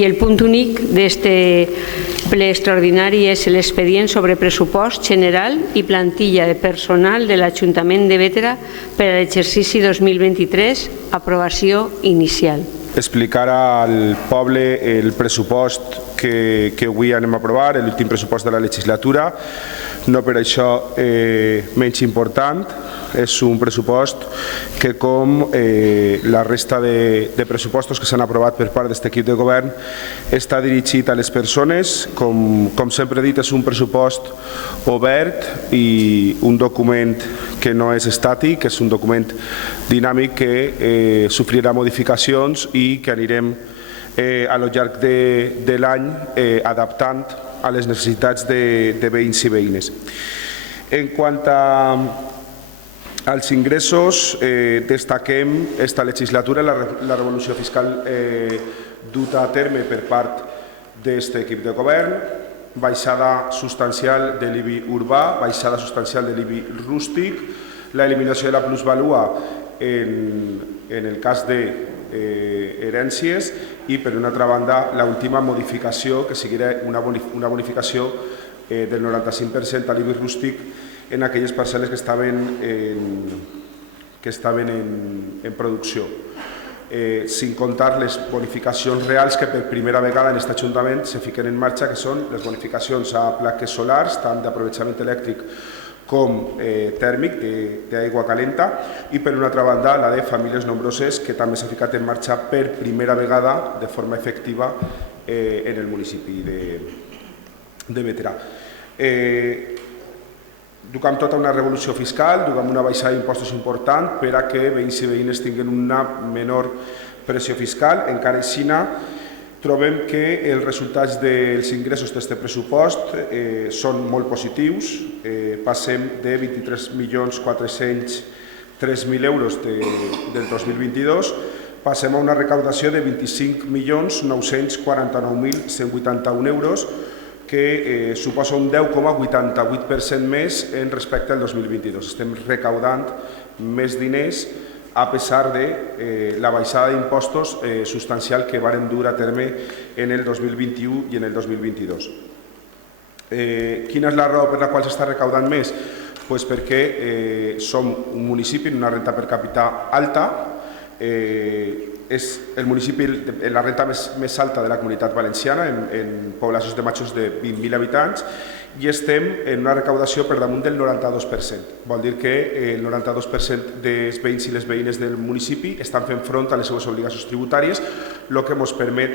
I el punt únic d'este ple extraordinari és l'expedient sobre pressupost general i plantilla de personal de l'Ajuntament de Bétera per a l'exercici 2023, aprovació inicial. Explicar al poble el pressupost que avui anem a aprovar, l'últim pressupost de la legislatura, no per això menys important. És un pressupost que, com la resta de pressupostos que s'han aprovat per part d'aquest equip de govern, està dirigit a les persones. Com sempre he dit, és un pressupost obert i un document que no és estàtic, és un document dinàmic que sofrirà modificacions i que anirem a lo llarg de l'any adaptant a les necessitats de veïns i veïnes. En quant als ingressos, destaquem esta legislatura la revolució fiscal duta a terme per part d'aquest equip de govern, baixada substancial de l'IBI urbà, baixada substancial de l'IBI rústic, l'eliminació de la plusvalua en el cas d'herències i, per una altra banda, l'última modificació, que seguirà una bonificació del 95% a l'IBI rústic en aquelles parcel·les que estaven en producció, sin comptar les bonificacions reals que per primera vegada en aquest Ajuntament se fiquen en marxa, que són les bonificacions a plaques solars, tant d'aprovechament elèctric com tèrmic, d'aigua calenta, i per una altra banda la de famílies nombroses, que també s'ha ficat en marxa per primera vegada de forma efectiva en el municipi de Bétera. Ducam tota una revolució fiscal, ducam una baixada d'impostos important per a que veïns i veïnes tinguin una menor pressió fiscal. Encara així, trobem que els resultats dels ingressos d'aquest pressupost són molt positius. Passem de 23.403.000 euros del 2022, passem a una recaudació de 25.949.181 euros, que suposa un 10,88% més en respecte al 2022. Estem recaudant més diners a pesar de la baixada d'impostos substancial que varen dur a terme en el 2021 i en el 2022. Quina és la raó per la qual s'està recaudant més? Pues perquè som un municipi amb una renta per capita alta, és el municipi amb la renta més alta de la Comunitat Valenciana, en poblacions de majors de 20.000 habitants, i estem en una recaudació per damunt del 92%. Vol dir que el 92% dels veïns i les veïnes del municipi estan fent front a les seves obligacions tributàries, el que ens permet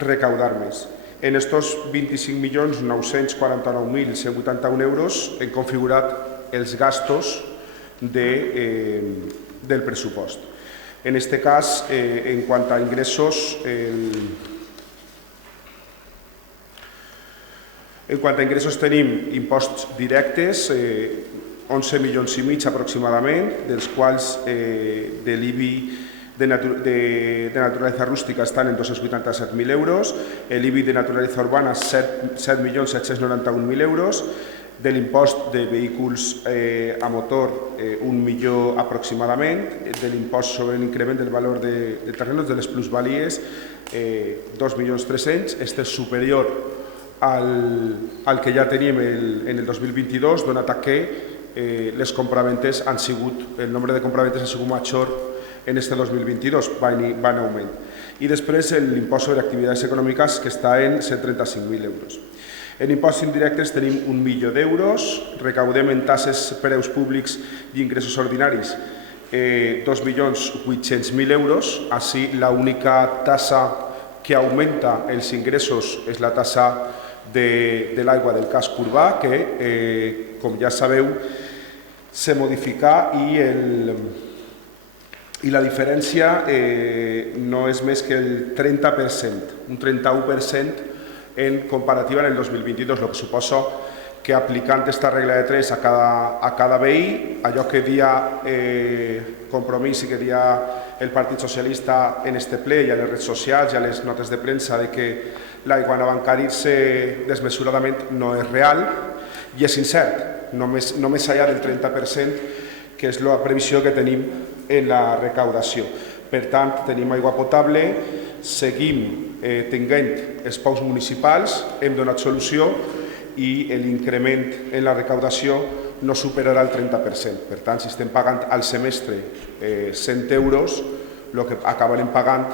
recaudar més. En aquests 25.949.181 euros hem configurat els gastos del pressupost. En aquest cas, en quant a ingressos, tenim imposts directes, 11,5 milions aproximadament, dels quals de l'IBI de naturaleza rústica estan en 287.000 euros, l'IBI de naturaleza urbana 7.791.000 euros, de l'impost de vehicles a motor 1 milió aproximadament, de l'impost sobre l'increment del valor de terrenys, de les plusvalies 2.300.000, este és superior al que ja teníem en el 2022, donat que les compraventes han sigut, el nombre de compraventes ha sigut major en este 2022, va en augment. I després l'impost sobre activitats econòmiques, que està en 135.000 euros. En impostos indirectes tenim 1 milió d'euros, recaudem en tasses, preus públics i ingressos ordinaris 2.800.000 euros. Així, l'única tassa que augmenta els ingressos és la tassa de l'aigua del casc urbà, que, com ja sabeu, se modifica i la diferència no és més que el 30%, un 31% en comparativa en el 2022, el que suposa que aplicant aquesta regla de 3 a cada veí, allò que dia Compromís i que dia el Partit Socialista en este ple i a les redes socials i a les notes de premsa de que l'aigua anava a encarir-se desmesuradament no és real i és incert, no més enllà del 30%, que és la previsió que tenim en la recaudació. Per tant, tenim aigua potable, seguim tinguent els pous municipals, hem donat solució i l'increment en la recaudació no superarà el 30%. Per tant, si estem pagant al semestre 100 euros, el que acabarem pagant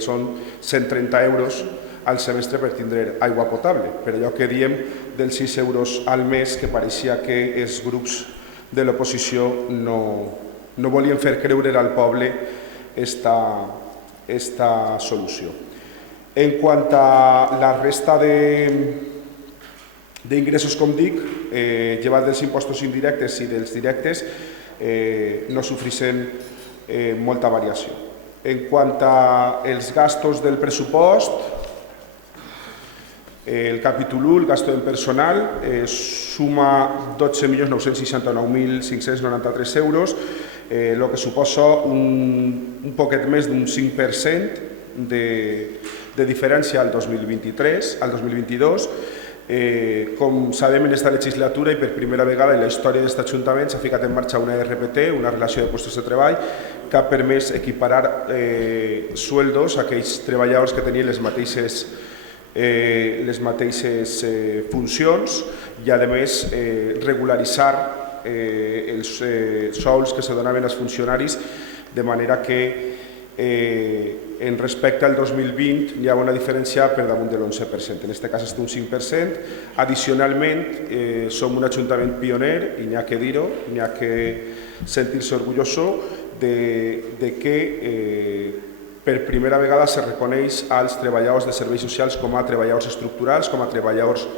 són 130 euros al semestre per tindre aigua potable. Per allò que diem dels 6 euros al mes, que pareixia que els grups de l'oposició no volien fer creure al poble esta solució. En quant a la resta d'ingressos, com dic, llevat dels impostos indirectes i dels directes, no sofreixen molta variació. En quant als gastos del pressupost, el capítol 1, el gasto en personal, suma 12.969.593 euros, el que suposa un poquet més d'un 5% de diferència al 2023, al 2022. Com sabem, en aquesta legislatura i per primera vegada en la història d'aquest Ajuntament s'ha ficat en marxa una RPT, una relació de postos de treball, que ha permès equiparar sueldos a aquells treballadors que tenien les mateixes funcions i, a més, regularitzar els sous que se donaven als funcionaris, de manera que en respecte al 2020 hi ha una diferència per damunt de l'11%, en aquest cas és d'un 5%. Addicionalment, som un ajuntament pioner i n'hi ha que dir-ho, n'hi ha que sentir-se orgulloso de que per primera vegada se reconeix als treballadors de serveis socials com a treballadors estructurals, com a treballadors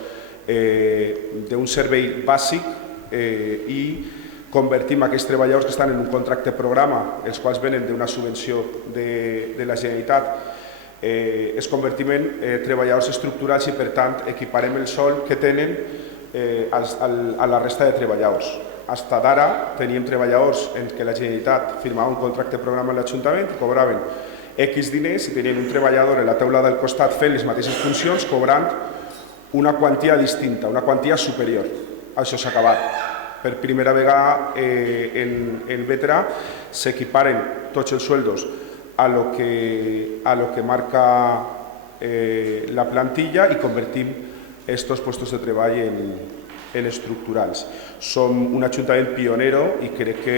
d'un servei bàsic, i convertim aquests treballadors que estan en un contracte programa, els quals venen d'una subvenció de la Generalitat, es convertim en treballadors estructurals i, per tant, equiparem el sou que tenen a la resta de treballadors. Fins d'ara teníem treballadors en què la Generalitat firmava un contracte programa amb l'Ajuntament i cobraven X diners i tenien un treballador a la taula del costat fent les mateixes funcions cobrant una quantia distinta, una quantia superior. Això s'ha acabat. Per primera vegada en Veterà s'equiparen tots els sueldos a lo que marca la plantilla i convertim aquests puestos de treball en estructurals. Som un ajuntament pionero i crec que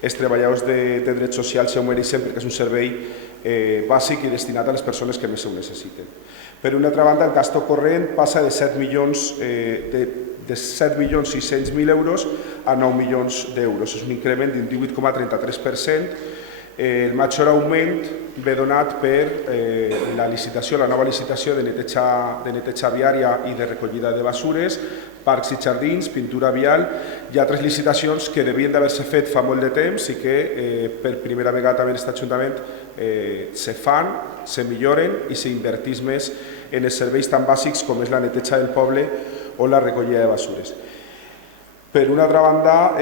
els treballadors de drets socials s'ho mereixen perquè és un servei bàsic i destinat a les persones que més ho necessiten. Per una altra banda, el gasto corrent passa de 7.600.000 euros a 9 milions d'euros. És un increment d'un 18,33%. El major augment ve donat per la nova licitació de neteja viària i de recollida de basures, parcs i jardins, pintura vial i altres licitacions que devien d'haver-se fet fa molt de temps i que per primera vegada també en aquest Ajuntament se fan, se milloren i s'inverteix més en els serveis tan bàsics com és la neteja del poble o la recollida de basures. Per una altra banda,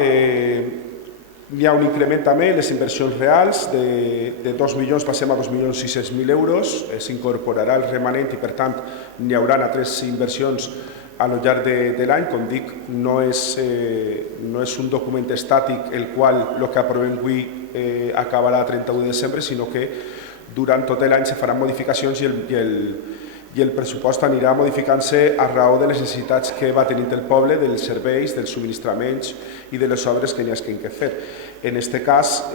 hi ha un increment també en les inversions reals, de 2 milions passem a 2.600.000 euros, s'incorporarà el remanent i, per tant, n'hi haurà altres inversions a lo llarg de l'any. Com dic, no és un document estàtic el qual el que aprovem avui acabarà el 31 de desembre, sinó que durant tot l'any se faran modificacions i el pressupost anirà modificant-se a raó de les necessitats que va tenint el poble, dels serveis, dels subministraments i de les obres que n'hi ha que fer. En aquest cas,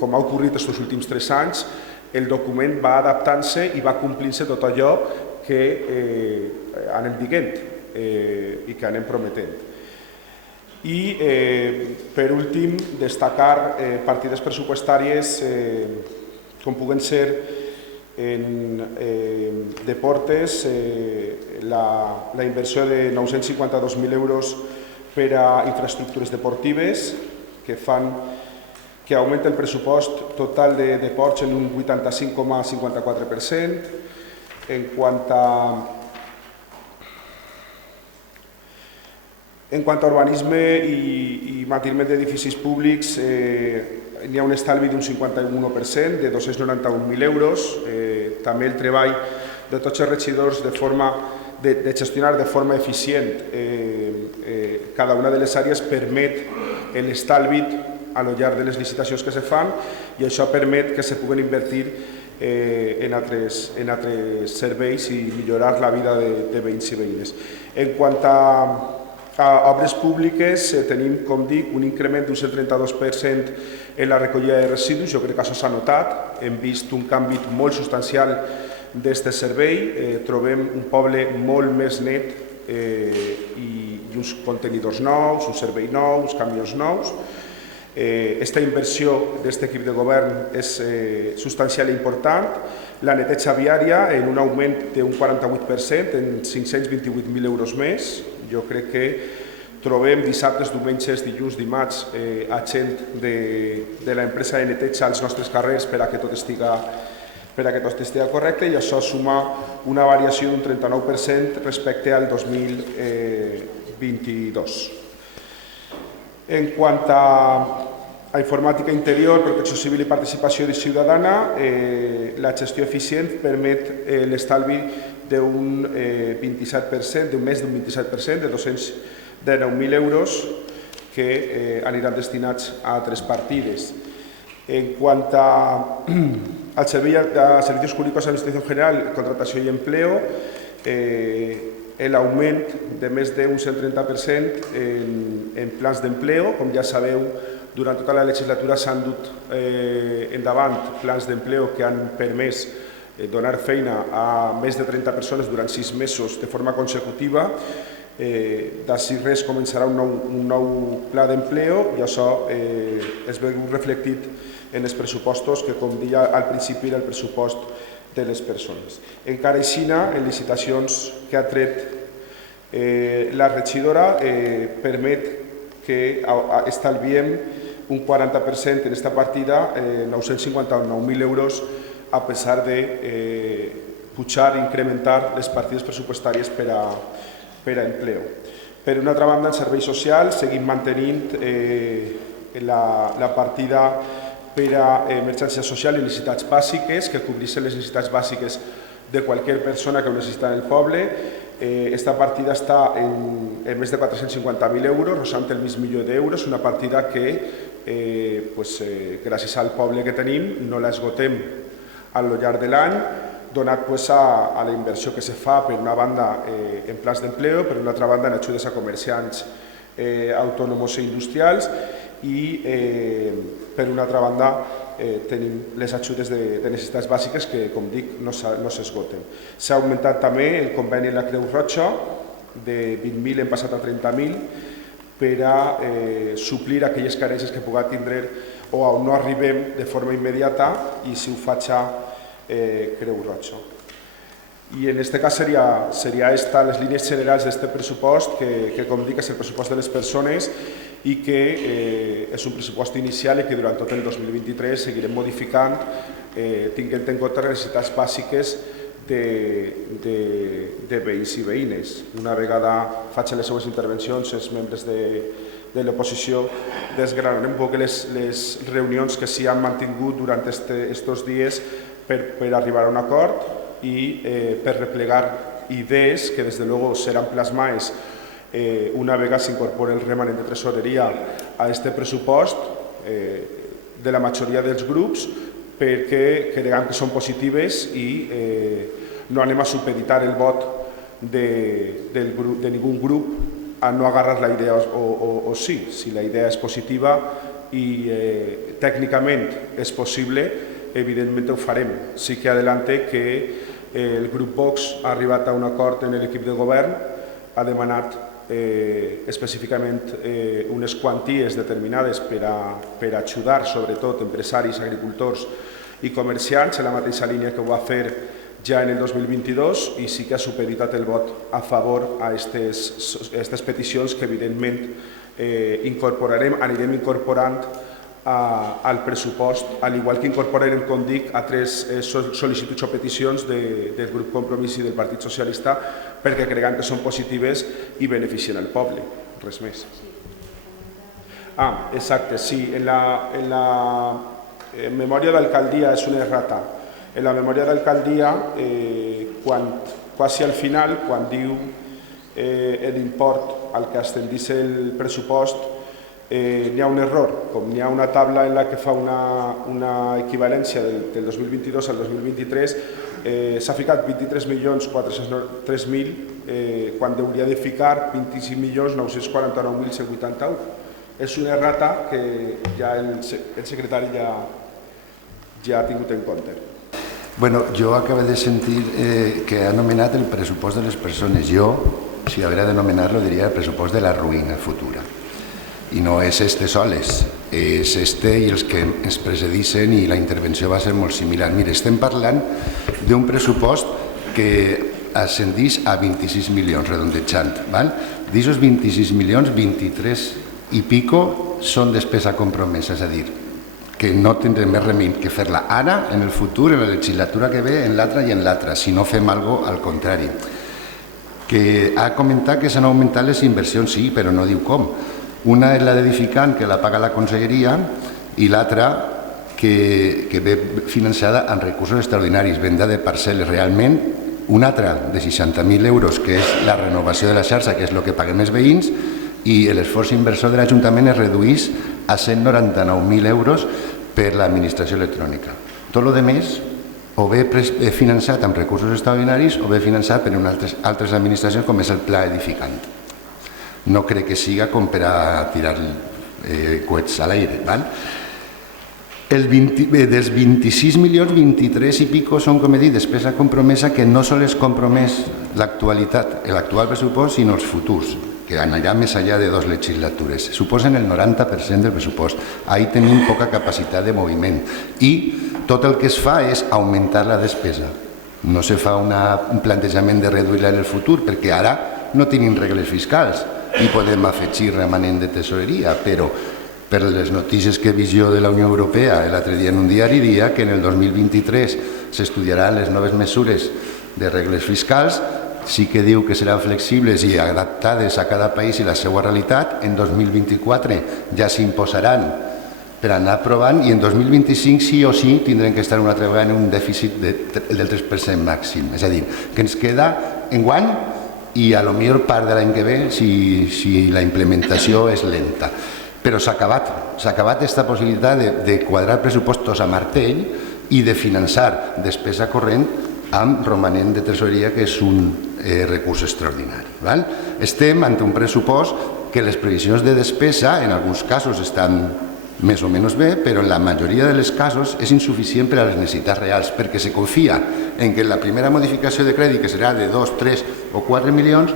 com ha ocorrit aquests últims 3 anys, el document va adaptant-se i va complint-se tot allò que anem dient i que anem prometent. I, per últim, destacar partides pressupostàries com puguen ser en deportes, la inversió de 952.000 euros per a infraestructures deportives que augmenta el pressupost total de deports en un 85,54%. En quant a urbanisme i manteniment d'edificis públics, hi ha un estalvi d'un 51%, de 291.000 euros. També el treball de tots els regidors de gestionar de forma eficient cada una de les àrees permet l'estalvi a lo llarg de les licitacions que se fan i això permet que se puguen invertir en altres serveis i millorar la vida de veïns i veïnes. En quant a obres públiques, tenim, com dic, un increment d'un 132% en la recollida de residus. Jo crec que això s'ha notat. Hem vist un canvi molt substancial d'aquest servei. Trobem un poble molt més net i uns contenidors nous, un servei nou, uns camions nous. Aquesta inversió d'aquest equip de govern és substancial i important. La neteja viària en un augment d'un 48%, en 528.000 euros més. Jo crec que trobem dissabtes, diumenges, dilluns, dimarts a gent de l'empresa de neteja als nostres carrers per a que tot estiga correcte, i això suma una variació d'un 39% respecte al 2022. En quant a informàtica interior, protecció civil i participació ciutadana, la gestió eficient permet l'estalvi d'un 27%, d'un més d'un 27%, de 219.000 euros que aniran destinats a altres partides. En quant al servei de servicios públicos de Administración General, contratació i empleo, l'augment de més d'un 130% en plans d'empleo. Com ja sabeu, durant tota la legislatura s'han dut endavant plans d'empleo que han permès donar feina a més de 30 persones durant 6 mesos de forma consecutiva. D'ací res començarà un nou pla d'empleo i això es veu reflectit en els pressupostos que, com deia al principi, era el pressupost de les persones. Encara així, en licitacions que ha tret la regidora, permet que estalviem un 40% en aquesta partida, 959.000 euros, a pesar de pujar i incrementar les partides pressupostàries per a empleo. Per una altra banda, en serveis socials seguim mantenint la partida per a emergència social i necessitats bàsiques, que cobreixen les necessitats bàsiques de qualsevol persona que ho necessita en el poble. Aquesta partida està en més de 450.000 euros, rosant el mig milió d'euros, una partida que, gràcies al poble que tenim, no l'esgotem al llarg de l'any, donat a la inversió que se fa, per una banda, en plans d'empleo, per una altra banda, en ajudes a comerciants autònoms i industrials, i per una altra banda tenim les ajudes de necessitats bàsiques que, com dic, no s'esgoten. S'ha augmentat també el conveni amb la Creu Roja, de 20.000 hem passat a 30.000, per a suplir aquelles carències que pugui tindre o on no arribem de forma immediata, i si ho faig Creu Roja. I en aquest cas seria les línies generals d'aquest pressupost, que com dic és el pressupost de les persones i que és un pressupost inicial i que durant tot el 2023 seguirem modificant, tenint en compte les necessitats bàsiques de veïns i veïnes. Una vegada faig les seues intervencions, els membres de l'oposició desgranarem un poc les reunions que s'hi han mantingut durant aquests dies per arribar a un acord i per replegar idees que des de luego seran plasmades una vegada s'incorpora el remanent de tresoreria a aquest pressupost de la majoria dels grups, perquè creiem que són positives i no anem a supeditar el vot de ningú grup a no agarrar la idea o sí. Si la idea és positiva i tècnicament és possible, evidentment ho farem. Sí que adelante que el grup Vox ha arribat a un acord en l'equip de govern, ha demanat específicament unes quanties determinades per a ajudar sobretot empresaris, agricultors i comerciants, en la mateixa línia que ho va fer ja en el 2022, i sí que ha supeditat el vot a favor a aquestes peticions que evidentment anirem incorporant al pressupost, al igual que incorporarem, com dic, altres sol·licituds o peticions del grup Compromís i del Partit Socialista, perquè creiem que són positives i beneficien el poble, res més. Exacte, sí, en la memòria d'alcaldia és una errata. En la memòria d'alcaldia, quasi al final, quan diu l'import al que ascendís el pressupost, N'hi ha un error, com n'hi ha una taula en la que fa una equivalència del 2022 al 2023, s'ha ficat 23.403.000 quan hauria de ficar 25.949.181. És una errata que ja el secretari ja ha tingut en compte. Bueno, jo acabo de sentir que ha anomenat el pressupost de les persones. Jo, si haguera d'anomenar-lo, diria el pressupost de la ruïna futura. I no és este soles, és este i els que ens precedissin, i la intervenció va ser molt similar. Mira, estem parlant d'un pressupost que ascendís a 26 milions, redondejant. D'aquests 26 milions, 23 i pico són despesa compromesa, és a dir, que no tindrem més remei que fer-la ara, en el futur, en la legislatura que ve, en l'altra i en l'altra, si no fem alguna cosa al contrari. Que ha comentat que s'han augmentat les inversions, sí, però no diu com. Una és la d'edificant, que la paga la conselleria, i l'altra que ve finançada amb recursos extraordinaris, venda de parcel·les. Realment, una altra de 60.000 euros, que és la renovació de la xarxa, que és el que paguem els veïns, i l'esforç inversor de l'Ajuntament es redueix a 199.000 euros per l'administració electrònica. Tot el més, o bé finançat amb recursos extraordinaris, o bé finançat per altres administracions, com és el pla edificant. No crec que siga com per a tirar coets a l'aire. Dels 26 milions, 23 i pico són, com he dit, despesa compromesa, que no sols compromès l'actualitat, l'actual pressupost, sinó els futurs, que anirà més enllà de 2 legislatures. Suposen el 90% del pressupost. Ahí tenim poca capacitat de moviment. I tot el que es fa és augmentar la despesa. No se fa un plantejament de reduir-la en el futur, perquè ara no tenim regles fiscals i podem afegir remanent de tesoreria, però per les notícies que he vist jo de la Unió Europea l'altre dia en un diari, dia que en el 2023 s'estudiaran les noves mesures de regles fiscals. Sí que diu que seran flexibles i adaptades a cada país i la seva realitat. En 2024 ja s'imposaran per anar aprovant, i en 2025 sí o sí tindrem que estar una altra vegada en un dèficit del 3% màxim. És a dir, que ens queda enguany i a lo millor part de l'any que ve si la implementació és lenta. Però s'ha acabat aquesta possibilitat de quadrar pressupostos a martell i de finançar despesa corrent amb romanent de tresoreria, que és un recurs extraordinari. Estem ante un pressupost que les previsions de despesa en alguns casos estan més o menys bé, però en la majoria dels casos és insuficient per a les necessitats reals, perquè se confia en que la primera modificació de crèdit, que serà de 2, 3 o 4 milions,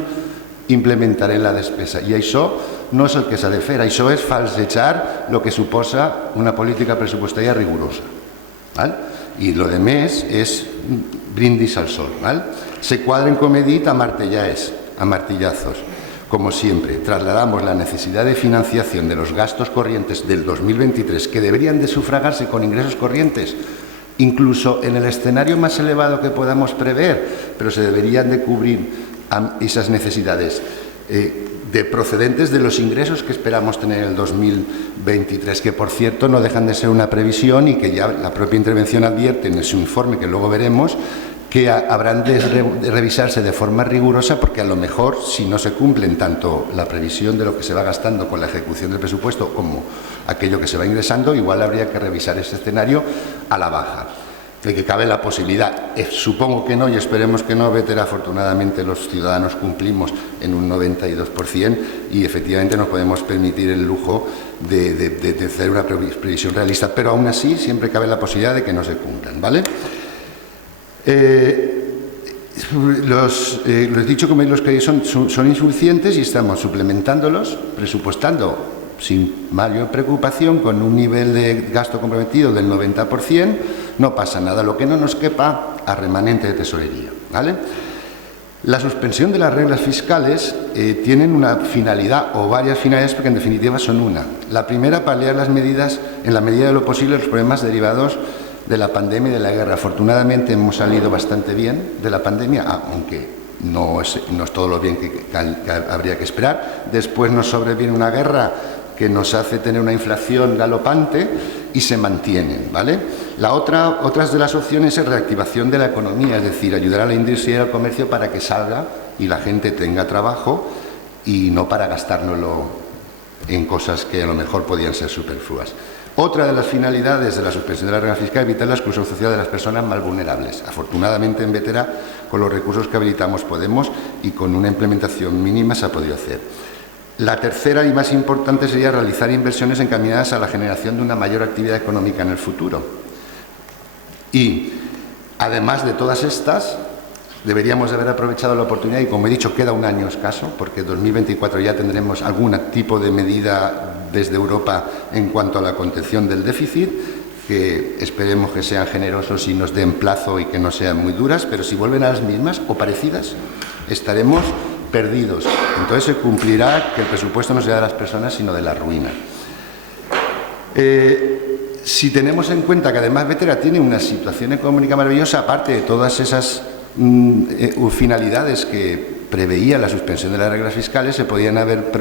implementarem la despesa. I això no és el que s'ha de fer, això és falsejar el que suposa una política pressupostària rigorosa. I el més és brindis al sol. Se cuadren, com he dit, a martillazos. Como siempre, trasladamos la necesidad de financiación de los gastos corrientes del 2023, que deberían de sufragarse con ingresos corrientes, incluso en el escenario más elevado que podamos prever, pero se deberían de cubrir esas necesidades procedentes de los ingresos que esperamos tener en el 2023, que por cierto no dejan de ser una previsión y que ya la propia intervención advierte en su informe, que luego veremos, que habrán de revisarse de forma rigurosa, porque a lo mejor, si no se cumplen tanto la previsión de lo que se va gastando con la ejecución del presupuesto como aquello que se va ingresando, igual habría que revisar ese escenario a la baja. De que cabe la posibilidad, supongo que no y esperemos que no, pero afortunadamente los ciudadanos cumplimos en un 92% y efectivamente nos podemos permitir el lujo de hacer una previsión realista, pero aún así siempre cabe la posibilidad de que no se cumplan, ¿vale? Los he dicho que los créditos son insuficientes y estamos suplementándolos, presupuestando sin mayor preocupación, con un nivel de gasto comprometido del 90%, no pasa nada. Lo que no nos quepa a remanente de tesorería, ¿vale? La suspensión de las reglas fiscales tienen una finalidad o varias finalidades, porque en definitiva son una. La primera, paliar las medidas, en la medida de lo posible, los problemas derivados de la pandemia y de la guerra. Afortunadamente hemos salido bastante bien de la pandemia, aunque no es todo lo bien que habría que esperar. Después nos sobreviene una guerra que nos hace tener una inflación galopante y se mantienen, ¿vale? Otras de las opciones es reactivación de la economía, es decir, ayudar a la industria y al comercio para que salga y la gente tenga trabajo y no para gastárnoslo en cosas que a lo mejor podían ser superfluas. Otra de las finalidades de la suspensión de la regla fiscal es evitar la exclusión social de las personas más vulnerables. Afortunadamente en Vétera, con los recursos que habilitamos podemos y con una implementación mínima se ha podido hacer. La tercera y más importante sería realizar inversiones encaminadas a la generación de una mayor actividad económica en el futuro. Y además de todas estas, deberíamos de haber aprovechado la oportunidad y, como he dicho, queda un año escaso, porque en 2024 ya tendremos algún tipo de medida desde Europa en cuanto a la contención del déficit, que esperemos que sean generosos y nos den plazo y que no sean muy duras, pero si vuelven a las mismas o parecidas, estaremos perdidos. Entonces se cumplirá que el presupuesto no sea de las personas, sino de la ruina. Si tenemos en cuenta que además Vétera tiene una situación económica maravillosa, aparte de todas esas finalidades que preveía la suspensión de las reglas fiscales, se podían haber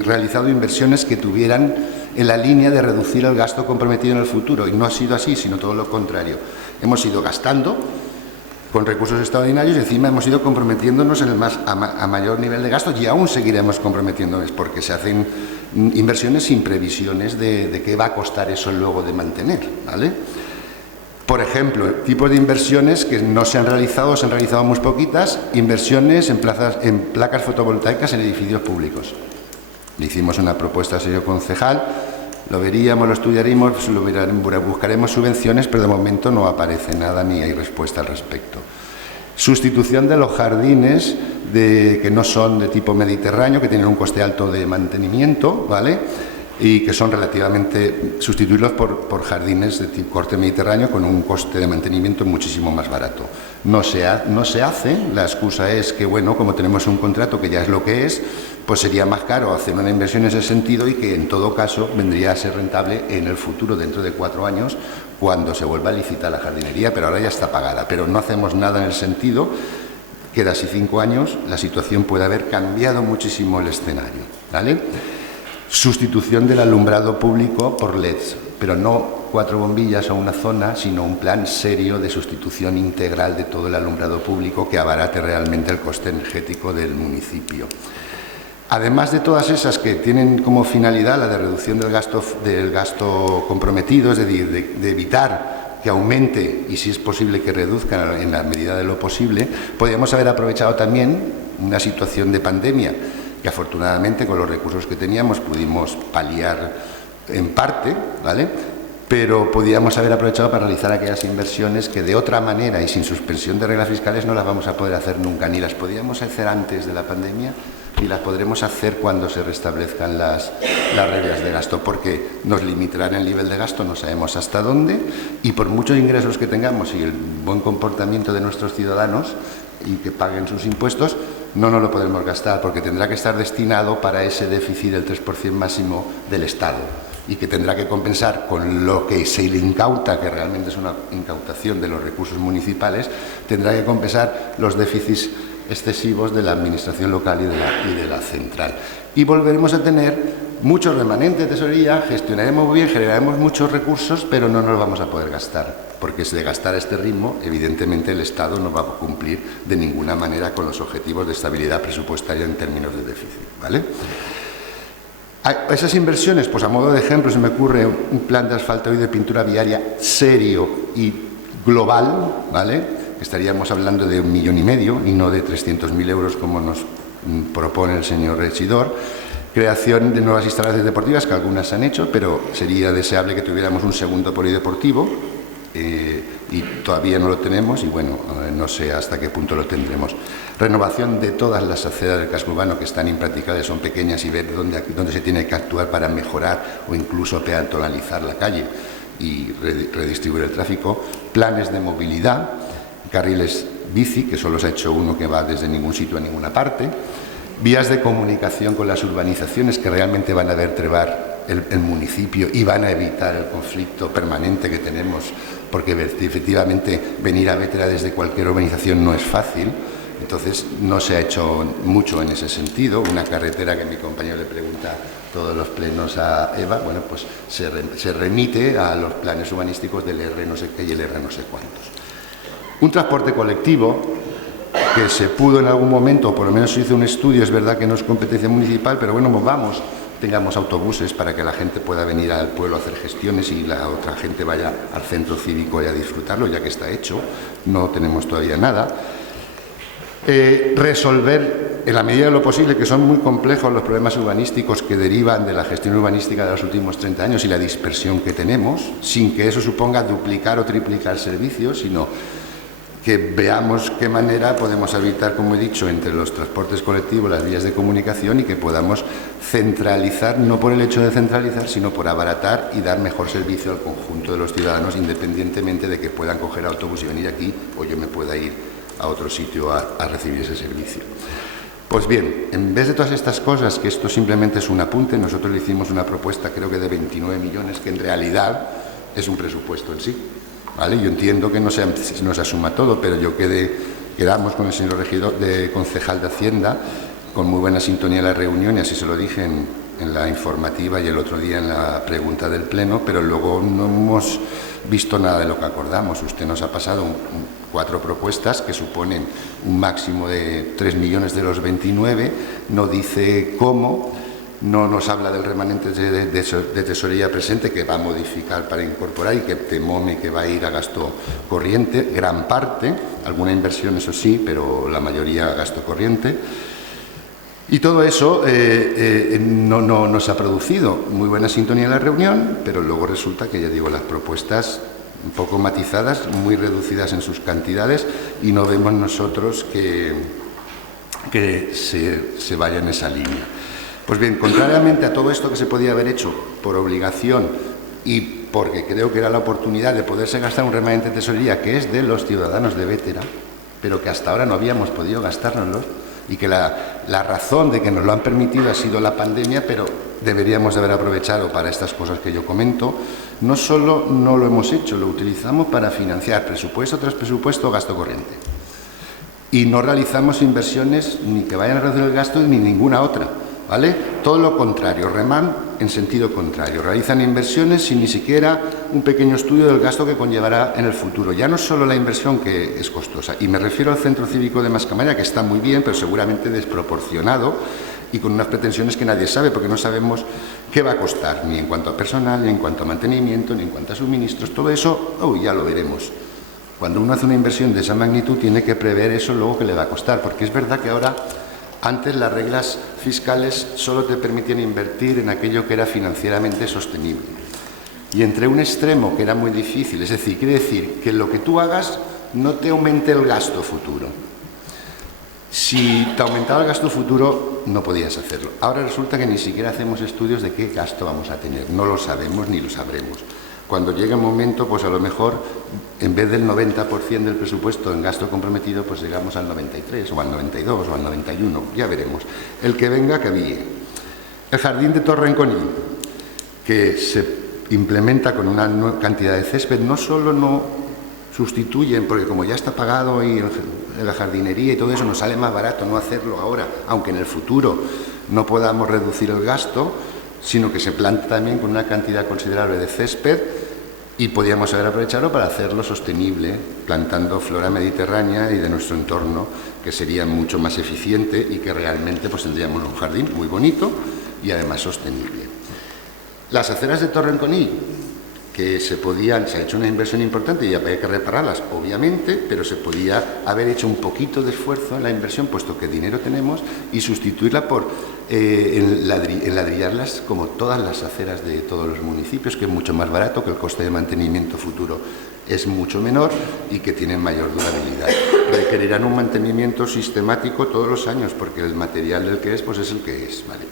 realizado inversiones que tuvieran en la línea de reducir el gasto comprometido en el futuro, y no ha sido así, sino todo lo contrario. Hemos ido gastando con recursos extraordinarios y encima hemos ido comprometiéndonos en a mayor nivel de gasto, y aún seguiremos comprometiéndonos porque se hacen inversiones sin previsiones de qué va a costar eso luego de mantener, ¿vale? Por ejemplo, tipos de inversiones que no se han realizado muy poquitas, inversiones en placas fotovoltaicas en edificios públicos. Le hicimos una propuesta al señor concejal, lo veríamos, lo estudiaríamos, buscaremos subvenciones, pero de momento no aparece nada ni hay respuesta al respecto. Sustitución de los jardines que no son de tipo mediterráneo, que tienen un coste alto de mantenimiento, ¿vale? Y que son relativamente, sustituirlos por jardines de tipo corte mediterráneo con un coste de mantenimiento muchísimo más barato. No se hace, la excusa es que, bueno, como tenemos un contrato que ya es lo que es, pues sería más caro hacer una inversión en ese sentido y que en todo caso vendría a ser rentable en el futuro, dentro de 4 años, cuando se vuelva a licitar la jardinería, pero ahora ya está pagada. Pero no hacemos nada en el sentido que de así 5 años la situación puede haber cambiado muchísimo el escenario, ¿vale? Sustitución del alumbrado público por LEDs, pero no 4 bombillas o una zona, sino un plan serio de sustitución integral de todo el alumbrado público que abarate realmente el coste energético del municipio. Además de todas esas que tienen como finalidad la de reducción del gasto comprometido, es decir, de evitar que aumente y, si es posible, que reduzca en la medida de lo posible, podríamos haber aprovechado también una situación de pandemia que afortunadamente con los recursos que teníamos pudimos paliar en parte, ¿vale? Pero podíamos haber aprovechado para realizar aquellas inversiones que de otra manera y sin suspensión de reglas fiscales no las vamos a poder hacer nunca, ni las podíamos hacer antes de la pandemia, ni las podremos hacer cuando se restablezcan las reglas de gasto, porque nos limitarán el nivel de gasto, no sabemos hasta dónde, y por muchos ingresos que tengamos y el buen comportamiento de nuestros ciudadanos y que paguen sus impuestos, no nos lo podremos gastar, porque tendrá que estar destinado para ese déficit del 3% máximo del Estado, y que tendrá que compensar con lo que se le incauta, que realmente es una incautación de los recursos municipales, tendrá que compensar los déficits excesivos de la administración local y de la central. Y volveremos a tener muchos remanentes de tesorería, gestionaremos muy bien, generaremos muchos recursos, pero no nos los vamos a poder gastar, porque si de gastar a este ritmo, evidentemente el Estado no va a cumplir de ninguna manera con los objetivos de estabilidad presupuestaria en términos de déficit, ¿vale? A esas inversiones, pues a modo de ejemplo, se me ocurre un plan de asfalto y de pintura viaria serio y global, ¿vale? Estaríamos hablando de 1,5 millones y no de 300.000 euros como nos propone el señor regidor. Creación de nuevas instalaciones deportivas, que algunas se han hecho, pero sería deseable que tuviéramos un segundo polideportivo y todavía no lo tenemos y bueno, no sé hasta qué punto lo tendremos. Renovación de todas las aceras del casco urbano que están impracticables, son pequeñas, y ver dónde se tiene que actuar para mejorar o incluso peatonalizar la calle y redistribuir el tráfico. Planes de movilidad, carriles bici, que solo se ha hecho uno que va desde ningún sitio a ninguna parte. Vías de comunicación con las urbanizaciones que realmente van a vertebrar el municipio y van a evitar el conflicto permanente que tenemos, porque efectivamente venir a Vétera desde cualquier urbanización no es fácil. Entonces no se ha hecho mucho en ese sentido. Una carretera que mi compañero le pregunta todos los plenos a Eva, bueno, pues se remite a los planes urbanísticos del R no sé qué y el R no sé cuántos. Un transporte colectivo que se pudo en algún momento, o por lo menos se hizo un estudio, es verdad que no es competencia municipal, pero bueno, vamos, tengamos autobuses para que la gente pueda venir al pueblo a hacer gestiones y la otra gente vaya al centro cívico y a disfrutarlo, ya que está hecho, no tenemos todavía nada. Resolver, en la medida de lo posible, que son muy complejos los problemas urbanísticos que derivan de la gestión urbanística de los últimos 30 años y la dispersión que tenemos, sin que eso suponga duplicar o triplicar servicios, sino que veamos qué manera podemos habitar, como he dicho, entre los transportes colectivos, las vías de comunicación, y que podamos centralizar, no por el hecho de centralizar, sino por abaratar y dar mejor servicio al conjunto de los ciudadanos, independientemente de que puedan coger autobús y venir aquí, o yo me pueda ir a otro sitio a recibir ese servicio. Pues bien, en vez de todas estas cosas, que esto simplemente es un apunte, nosotros le hicimos una propuesta, creo que de 29 millones, que en realidad es un presupuesto en sí. ¿Vale? Yo entiendo que no se asuma todo, pero yo quedamos con el señor regidor, concejal de Hacienda, con muy buena sintonía en la reunión, y así se lo dije en la informativa y el otro día en la pregunta del Pleno, pero luego no hemos visto nada de lo que acordamos. Usted nos ha pasado 4 propuestas que suponen un máximo de 3 millones de los 29, no dice cómo. No nos habla del remanente de tesorería presente que va a modificar para incorporar y que temome que va a ir a gasto corriente, gran parte, alguna inversión eso sí, pero la mayoría a gasto corriente. Y todo eso no nos ha producido muy buena sintonía en la reunión, pero luego resulta que, ya digo, las propuestas un poco matizadas, muy reducidas en sus cantidades, y no vemos nosotros que se vaya en esa línea. Pues bien, contrariamente a todo esto que se podía haber hecho por obligación y porque creo que era la oportunidad de poderse gastar un remanente de tesorería que es de los ciudadanos de Bétera, pero que hasta ahora no habíamos podido gastárnoslos, y que la razón de que nos lo han permitido ha sido la pandemia, pero deberíamos de haber aprovechado para estas cosas que yo comento, no solo no lo hemos hecho, lo utilizamos para financiar presupuesto tras presupuesto, gasto corriente. Y no realizamos inversiones ni que vayan a reducir el gasto ni ninguna otra. ¿Vale? Todo lo contrario, reman en sentido contrario, realizan inversiones sin ni siquiera un pequeño estudio del gasto que conllevará en el futuro. Ya no solo la inversión, que es costosa, y me refiero al centro cívico de Mascamarena, que está muy bien, pero seguramente desproporcionado y con unas pretensiones que nadie sabe, porque no sabemos qué va a costar, ni en cuanto a personal, ni en cuanto a mantenimiento, ni en cuanto a suministros. Todo eso, ya lo veremos. Cuando uno hace una inversión de esa magnitud, tiene que prever eso luego que le va a costar, porque es verdad que ahora, antes las reglas fiscales solo te permitían invertir en aquello que era financieramente sostenible. Y entre un extremo que era muy difícil, es decir, quiere decir que lo que tú hagas no te aumente el gasto futuro. Si te aumentaba el gasto futuro, no podías hacerlo. Ahora resulta que ni siquiera hacemos estudios de qué gasto vamos a tener. No lo sabemos ni lo sabremos. Cuando llegue un momento, pues a lo mejor, en vez del 90% del presupuesto en gasto comprometido, pues llegamos al 93, o al 92, o al 91, ya veremos. El que venga, que aville. El jardín de Torrenconí, que se implementa con una cantidad de césped, no solo no sustituyen, porque como ya está pagado y la jardinería y todo eso, nos sale más barato no hacerlo ahora, aunque en el futuro no podamos reducir el gasto, sino que se planta también con una cantidad considerable de césped, y podíamos haber aprovechado para hacerlo sostenible, plantando flora mediterránea y de nuestro entorno, que sería mucho más eficiente y que realmente pues tendríamos un jardín muy bonito y además sostenible. Las aceras de Torrenconí, que se ha hecho una inversión importante y había que repararlas, obviamente, pero se podía haber hecho un poquito de esfuerzo en la inversión, puesto que dinero tenemos, y sustituirla por ladrillarlas como todas las aceras de todos los municipios, que es mucho más barato, que el coste de mantenimiento futuro es mucho menor y que tienen mayor durabilidad. Requerirán un mantenimiento sistemático todos los años, porque el material del que es, pues es el que es, ¿vale?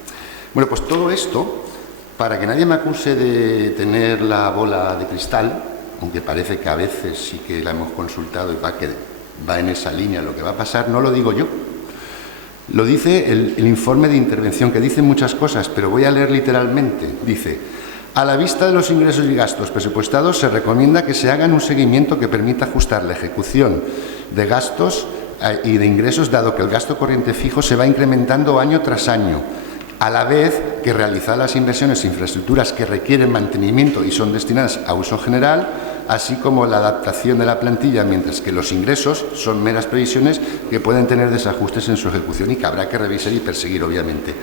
Bueno, pues todo esto, para que nadie me acuse de tener la bola de cristal, aunque parece que a veces sí que la hemos consultado y va en esa línea lo que va a pasar, no lo digo yo. Lo dice el informe de intervención, que dice muchas cosas, pero voy a leer literalmente. Dice: a la vista de los ingresos y gastos presupuestados, se recomienda que se hagan un seguimiento que permita ajustar la ejecución de gastos y de ingresos, dado que el gasto corriente fijo se va incrementando año tras año, a la vez que realizar las inversiones en infraestructuras que requieren mantenimiento y son destinadas a uso general así como la adaptación de la plantilla, mientras que los ingresos son meras previsiones que pueden tener desajustes en su ejecución y que habrá que revisar y perseguir, obviamente.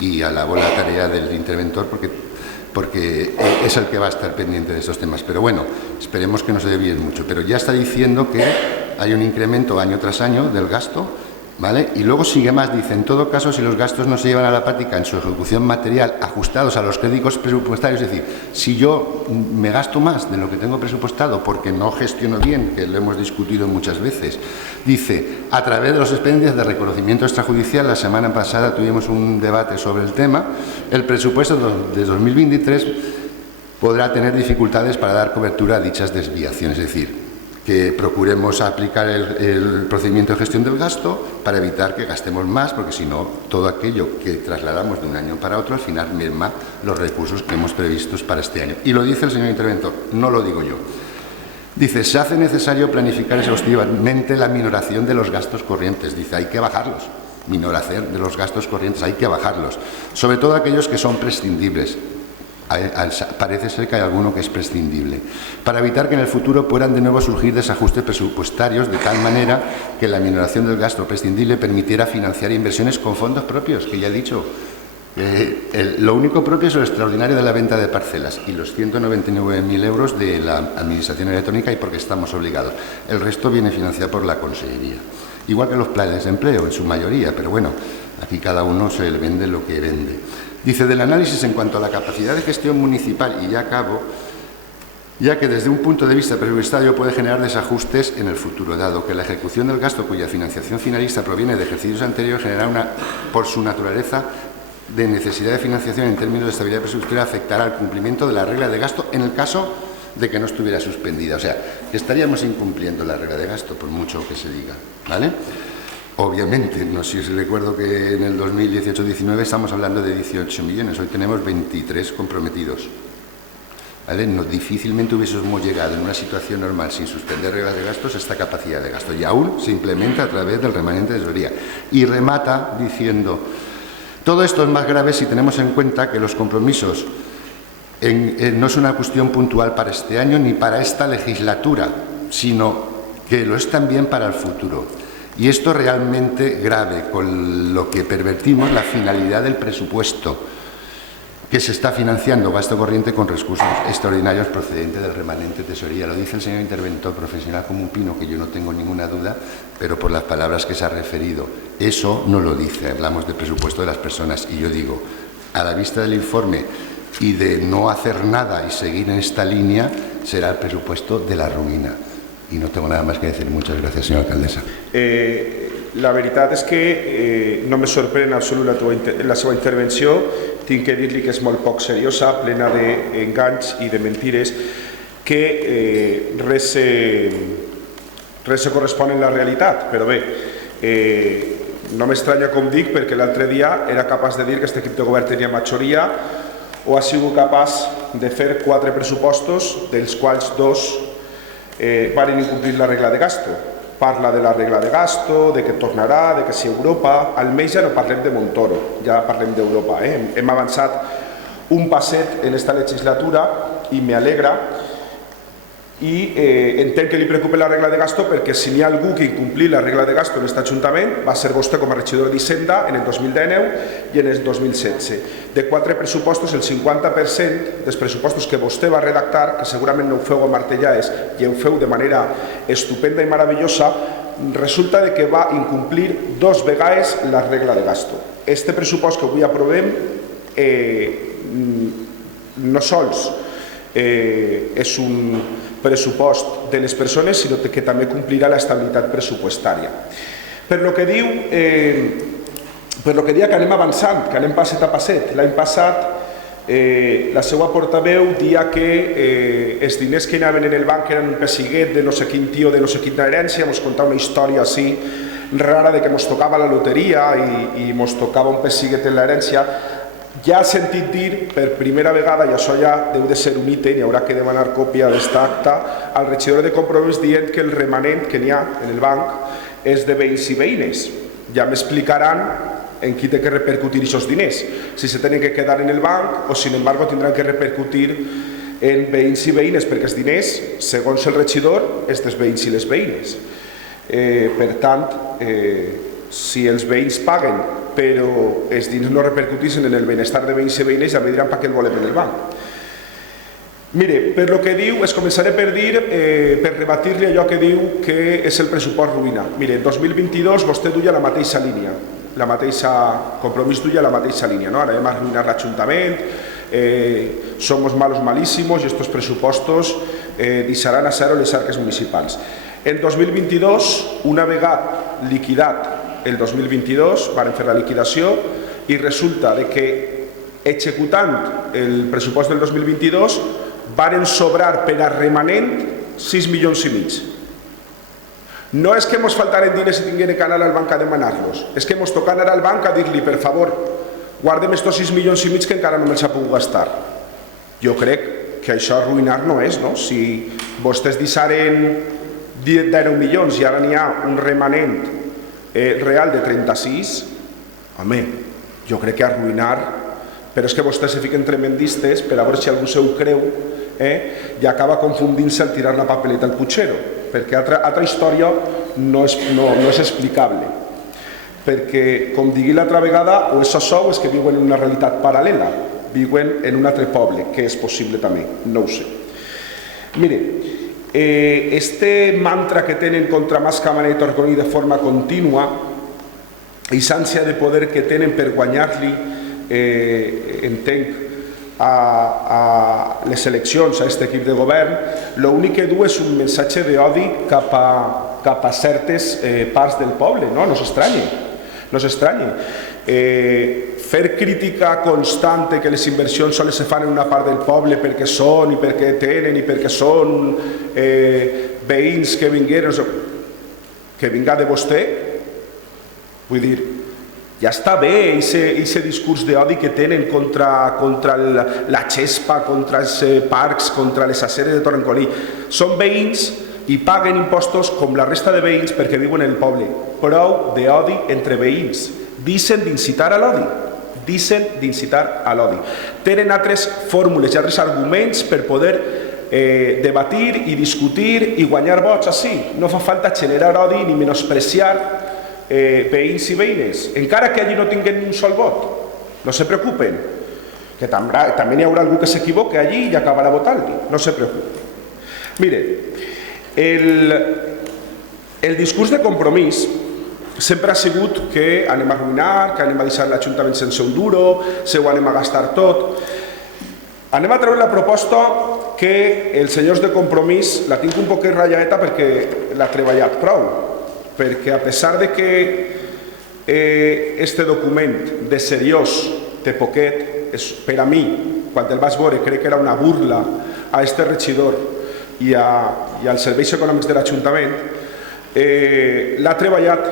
Y alabo la tarea del interventor porque es el que va a estar pendiente de estos temas. Pero bueno, esperemos que no se desvíen mucho. Pero ya está diciendo que hay un incremento año tras año del gasto, ¿vale? Y luego sigue más, dice, en todo caso, si los gastos no se llevan a la práctica en su ejecución material ajustados a los créditos presupuestarios, es decir, si yo me gasto más de lo que tengo presupuestado porque no gestiono bien, que lo hemos discutido muchas veces, dice, a través de los expedientes de reconocimiento extrajudicial, la semana pasada tuvimos un debate sobre el tema, el presupuesto de 2023 podrá tener dificultades para dar cobertura a dichas desviaciones, es decir, que procuremos aplicar el procedimiento de gestión del gasto para evitar que gastemos más, porque si no, todo aquello que trasladamos de un año para otro, al final merma los recursos que hemos previstos para este año. Y lo dice el señor interventor, no lo digo yo. Dice, se hace necesario planificar exhaustivamente la minoración de los gastos corrientes. Dice, hay que bajarlos. Minoración de los gastos corrientes, hay que bajarlos. Sobre todo aquellos que son prescindibles. Parece ser que hay alguno que es prescindible, para evitar que en el futuro puedan de nuevo surgir desajustes presupuestarios de tal manera que la minoración del gasto prescindible permitiera financiar inversiones con fondos propios, que ya he dicho. Lo único propio es lo extraordinario de la venta de parcelas y los 199.000 euros de la Administración Electrónica, y porque estamos obligados. El resto viene financiado por la Consellería. Igual que los planes de empleo, en su mayoría, pero bueno, aquí cada uno se le vende lo que vende. Dice, del análisis en cuanto a la capacidad de gestión municipal, y ya acabo, ya que desde un punto de vista presupuestario puede generar desajustes en el futuro, dado que la ejecución del gasto cuya financiación finalista proviene de ejercicios anteriores genera por su naturaleza de necesidad de financiación en términos de estabilidad presupuestaria, afectará al cumplimiento de la regla de gasto en el caso de que no estuviera suspendida. O sea, estaríamos incumpliendo la regla de gasto, por mucho que se diga, ¿vale? Obviamente, no sé si recuerdo que en el 2018-19 estamos hablando de 18 millones, hoy tenemos 23 comprometidos. ¿Vale? No, difícilmente hubiésemos llegado en una situación normal sin suspender reglas de gastos a esta capacidad de gasto, y aún se implementa a través del remanente de tesorería. Y remata diciendo, todo esto es más grave si tenemos en cuenta que los compromisos no es una cuestión puntual para este año ni para esta legislatura, sino que lo es también para el futuro. Y esto es realmente grave, con lo que pervertimos la finalidad del presupuesto, que se está financiando gasto corriente con recursos extraordinarios procedentes del remanente de tesorería. Lo dice el señor interventor, profesional como un pino, que yo no tengo ninguna duda, pero por las palabras que se ha referido. Eso no lo dice, hablamos del presupuesto de las personas, y yo digo, a la vista del informe y de no hacer nada y seguir en esta línea, será el presupuesto de la ruïna. I no tengo nada més que decir. Muchas gracias, señora alcaldesa. La veritat és que no me sorprèn en absolut la seva intervenció. Tinc que dir-li que és molt poc seriosa, plena d'enganys i de mentides, que res se correspon en la realitat. Però bé, no m'estranya, com dic, perquè l'altre dia era capaç de dir que aquest equip de govern tenia majoria, o ha sigut capaç de fer 4 pressupostos, dels quals 2 van incumplir la regla de gasto. Parla de la regla de gasto, de que tornarà, de que si Europa... Almenys ja no parlem de Montoro, ja parlem d'Europa. Hem avançat un passet en esta legislatura i me alegra, i entenc que li preocupa la regla de gasto, perquè si n'hi ha algú que incomplir la regla de gasto en aquest Ajuntament va ser vostè com a regidor d'Hisenda en el 2019 i en el 2016. De 4 pressupostos, el 50% dels pressupostos que vostè va redactar, que segurament no ho feu a martellades i ho feu de manera estupenda i meravellosa, resulta que va incomplir 2 vegades la regla de gasto. Este pressupost que avui aprovem no sols és un pressupost de les persones, sinó que també complirà l'estabilitat pressupostària. Per lo que diu que anem avançant, que anem passet a passet. L'any passat la seva portaveu dia que els diners que anaven en el banc eren un pessiguet de no sé quin tio, de no sé quina herència, ens contava una història així rara de que ens tocava la loteria i ens tocava un pessiguet en l'herència. Ja ha sentit dir per primera vegada, i això ja deu de ser un ítem, hi haurà que demanar còpia d'esta acta, al regidor de Compromís dient que el remanent que n'hi ha en el banc és de veïns i veïnes. Ja m'explicaran en qui té que repercutir aquests diners, si se tenen que quedar en el banc o, sin embargo, tindran que repercutir en veïns i veïnes, perquè els diners, segons el regidor, és dels veïns i les veïnes. Per tant, si els veïns paguen però els diners no repercutissin en el benestar de veïns i veïnes, ja me diran per què el volem en el banc. Mire, per lo que diu, es començaré per dir, per rebatir-li allò que diu que és el pressupost ruïna. Mire, en 2022 vostè duia la mateixa línia, la mateixa compromís duia la mateixa línia, no? Ara hem arruïnat l'Ajuntament, somos malos malísimos y estos presupostos deixaran a zero les arques municipals. En 2022, una vegada liquidat el 2022, van fer la liquidació i resulta que executant el pressupost del 2022 van sobrar per a remanent 6,5 milions. No és que ens faltaren diners i tingueren que anar al banc a demanar-los, és que ens toca anar al banc a dir-li, per favor, guardem estos 6,5 milions que encara no me'ls ha pogut gastar. Jo crec que això arruïnar no és, no? Si vostès deixaren 19 milions i ara n'hi ha un remanent real de 36, home, jo crec que arruïnar, però és que vostès se fiquen tremendistes per a veure si algú se ho creu i acaba confundint-se al tirar la papeleta al putxero, perquè altra història no és explicable. Perquè, com digui l'altra vegada, o és això o és que viuen en una realitat paral·lela, viuen en un altre poble, que és possible també, no ho sé. Mire, este mantra que tenen contra Mas Campanet i Torrocoll de forma contínua, aquesta ànsia de poder que tenen per guanyar-li, entenc, a les eleccions, a aquest equip de govern, l'únic que du és un missatge d'odi cap a certes parts del poble, no s'estranya. No s'estranya. Fer crítica constant que les inversions sols se fan en una part del poble perquè són i perquè tenen i perquè són veïns que vingueren, que vinga de vostè, vull dir, ja està bé aquest discurs d'odi que tenen contra la xespa, contra els parcs, contra les aceres de Torrocoll. Són veïns i paguen impostos com la resta de veïns perquè viuen en el poble. Prou d'odi entre veïns. Deixen d'incitar a l'odi. Deixen d'incitar a l'odi. Tenen altres fórmules i altres arguments per poder debatir i discutir i guanyar vots així. No fa falta generar odi ni menospreciar veïns i veïnes, encara que allí no tinguin ni un sol vot. No se preocupen, que també hi haurà algú que s'equivoque allí i acabarà votant-li. No se preocupen. Mire, el discurs de Compromís sempre ha sigut que anem a arruïnar, que anem a deixar l'Ajuntament sense un duro, se ho anem a gastar tot. Anem a treure la proposta que els senyors de Compromís la tinc un poc ratlladeta perquè l'ha treballat prou, perquè a pesar de que este document de seriós té poquet, per a mi, quan el vaig veure, crec que era una burla a este regidor i als serveis econòmics de l'Ajuntament, l'ha treballat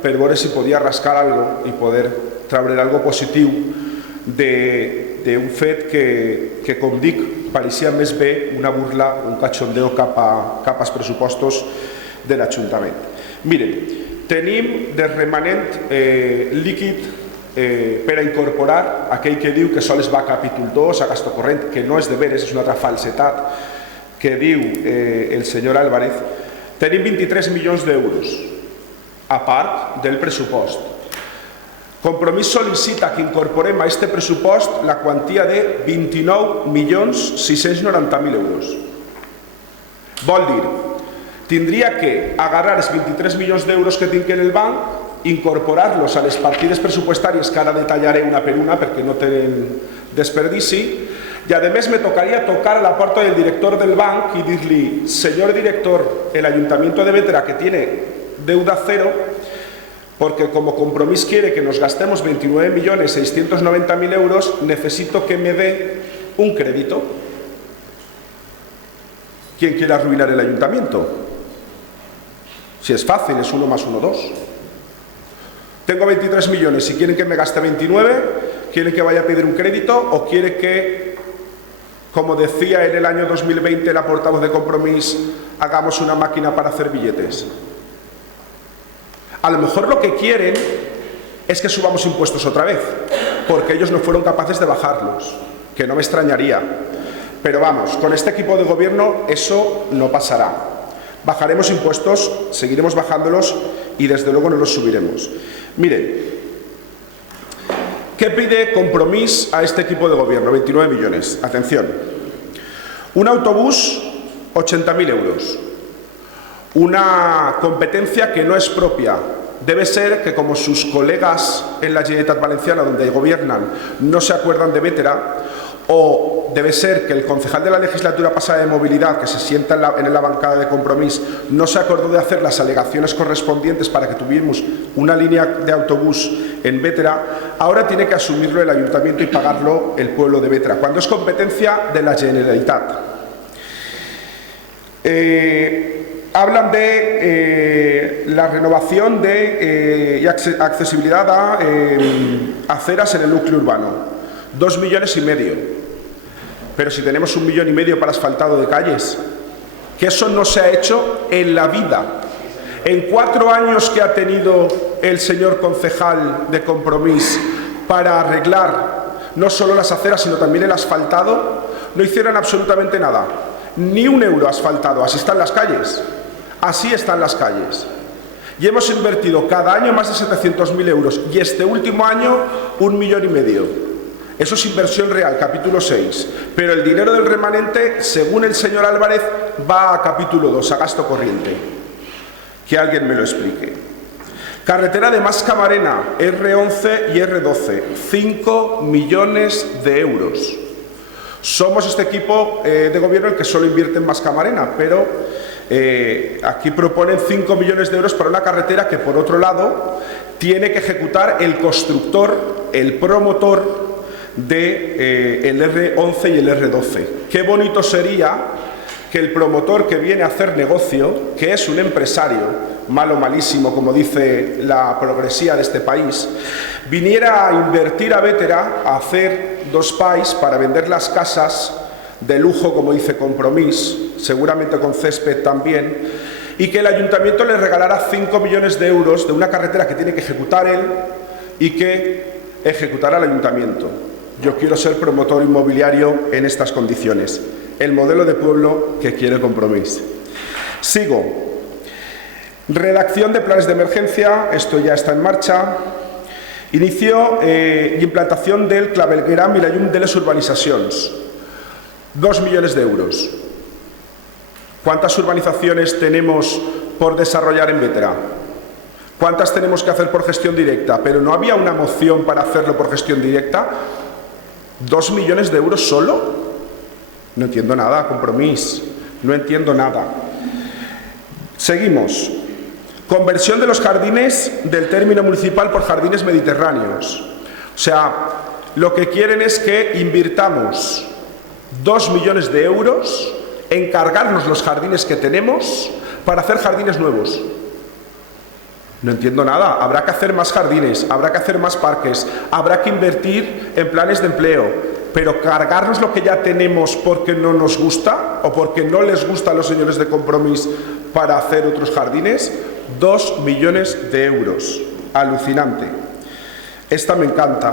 per veure si podia rascar alguna cosa i poder treure alguna cosa positiu d'un fet que, com dic, pareixia més bé una burla, un cachondeo cap als pressupostos de l'Ajuntament. Miren, tenim de remanent líquid per a incorporar aquell que diu que sols va a capítol 2, a gasto corrent, que no és de veres, és una altra falsetat que diu el senyor Álvarez. Tenim 23 milions d'euros, a part del pressupost. Compromís sol·licita que incorporem a aquest pressupost la quantia de 29.690.000 euros. Vol dir, tindria que agarrar els 23 milions d'euros que tinc en el banc, incorporar-los a les partides pressupostàries que ara detallaré una per una perquè no tenen desperdici, i a més me tocaria tocar a la porta del director del banc i dir-li: señor director, el Ayuntamiento de Bétera, que tiene deuda cero, porque como Compromís quiere que nos gastemos 29.690.000 euros, necesito que me dé un crédito. ¿Quién quiere arruinar el ayuntamiento? Si es fácil, es 1 más 1, 2. Tengo 23 millones, si quieren que me gaste 29, quieren que vaya a pedir un crédito o quieren que, como decía en el año 2020 la portavoz de Compromís, hagamos una máquina para hacer billetes. A lo mejor lo que quieren es que subamos impuestos otra vez, porque ellos no fueron capaces de bajarlos, que no me extrañaría. Pero vamos, con este equipo de gobierno eso no pasará. Bajaremos impuestos, seguiremos bajándolos y desde luego no los subiremos. Miren, ¿qué pide Compromís a este equipo de gobierno? 29 millones. Atención. Un autobús, 80.000 euros. Una competencia que no es propia. Debe ser que como sus colegas en la Generalitat Valenciana, donde gobiernan, no se acuerdan de Bétera, o debe ser que el concejal de la legislatura pasada de movilidad, que se sienta en la bancada de Compromís, no se acordó de hacer las alegaciones correspondientes para que tuviéramos una línea de autobús en Bétera, ahora tiene que asumirlo el ayuntamiento y pagarlo el pueblo de Bétera, cuando es competencia de la Generalitat. Hablan de la renovación y accesibilidad a aceras en el núcleo urbano. 2,5 millones. Pero si tenemos 1,5 millones para asfaltado de calles, que eso no se ha hecho en la vida. En 4 años que ha tenido el señor concejal de Compromís para arreglar no solo las aceras, sino también el asfaltado, no hicieron absolutamente nada. Ni un euro asfaltado. Así están las calles. Así están las calles. Y hemos invertido cada año más de 700.000 euros y este último año 1,5 millones. Eso es inversión real, capítulo 6. Pero el dinero del remanente, según el señor Álvarez, va a capítulo 2, a gasto corriente. Que alguien me lo explique. Carretera de Mas-Camarena, R11 y R12, 5 millones de euros. Somos este equipo de gobierno el que solo invierte en Mas-Camarena, pero aquí proponen 5 millones de euros para una carretera que, por otro lado, tiene que ejecutar el constructor, el promotor de el R11 y el R12. Qué bonito sería que el promotor que viene a hacer negocio, que es un empresario, malo malísimo, como dice la progresía de este país, viniera a invertir a Bétera, a hacer 2 PAIs para vender las casas de lujo, como dice Compromís, seguramente con césped también, y que el ayuntamiento le regalara 5 millones de euros de una carretera que tiene que ejecutar él y que ejecutará el ayuntamiento. Yo quiero ser promotor inmobiliario en estas condiciones. El modelo de pueblo que quiere Compromís. Sigo. Redacción de planes de emergencia, esto ya está en marcha. Inicio y implantación del clavegueram i la llum de les urbanitzacions. 2 millones de euros. ¿Cuántas urbanizaciones tenemos por desarrollar en Bétera? ¿Cuántas tenemos que hacer por gestión directa? Pero no había una moción para hacerlo por gestión directa. 2 millones de euros solo. No entiendo nada, Compromís. No entiendo nada. Seguimos. Conversión de los jardines del término municipal por jardines mediterráneos. O sea, lo que quieren es que invirtamos 2 millones de euros en cargarnos los jardines que tenemos para hacer jardines nuevos. No entiendo nada. Habrá que hacer más jardines, habrá que hacer más parques, habrá que invertir en planes de empleo, pero cargarnos lo que ya tenemos porque no nos gusta o porque no les gusta a los señores de Compromís para hacer otros jardines, 2 millones de euros. Alucinante. Esta me encanta.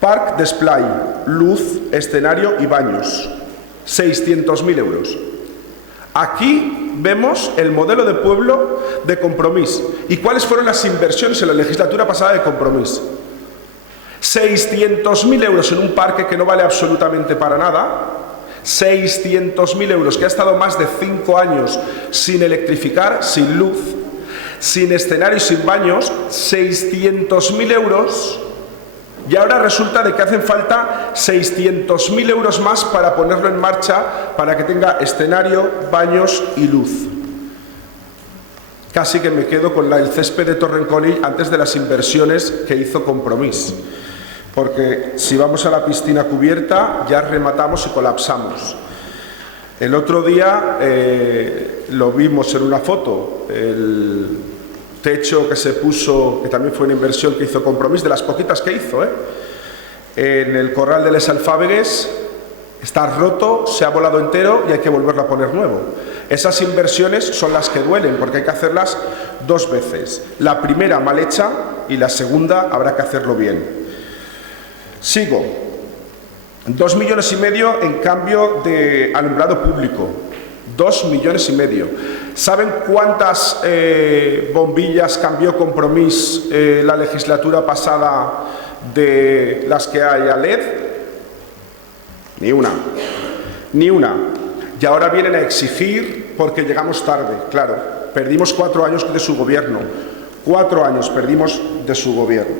Park Display, luz, escenario y baños. 600.000 euros. Aquí vemos el modelo de pueblo de Compromís. ¿Y cuáles fueron las inversiones en la legislatura pasada de Compromís? 600.000 euros en un parque que no vale absolutamente para nada. 600.000 euros, que ha estado más de 5 años sin electrificar, sin luz, sin escenario y sin baños. 600.000 euros. Y ahora resulta de que hacen falta 600.000 euros más para ponerlo en marcha, para que tenga escenario, baños y luz. Casi que me quedo con el césped de Torrenconill antes de las inversiones que hizo Compromís. Porque si vamos a la piscina cubierta ya rematamos y colapsamos. El otro día lo vimos en una foto, el techo que se puso, que también fue una inversión que hizo Compromís, de las poquitas que hizo, en el corral de Les Alfábegues, está roto, se ha volado entero y hay que volverlo a poner nuevo. Esas inversiones son las que duelen, porque hay que hacerlas 2 veces. La primera mal hecha y la segunda habrá que hacerlo bien. Sigo. 2,5 millones en cambio de alumbrado público. 2,5 millones. ¿Saben cuántas bombillas cambió Compromís la legislatura pasada de las que hay a LED? Ni una. Ni una. Y ahora vienen a exigir porque llegamos tarde. Claro, perdimos 4 años de su gobierno. 4 años perdimos de su gobierno.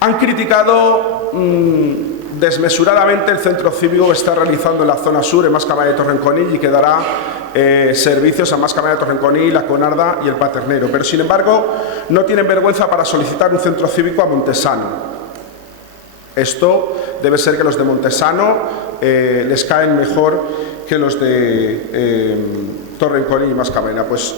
Han criticado desmesuradamente el centro cívico que está realizando en la zona sur, en Mascamaya de Torrenconill, y que dará servicios a Mascamaya de Torrenconill, la Conarda y el Paternero. Pero, sin embargo, no tienen vergüenza para solicitar un centro cívico a Montesano. Esto debe ser que los de Montesano les caen mejor que los de Torrenconill y Mascamaya. Pues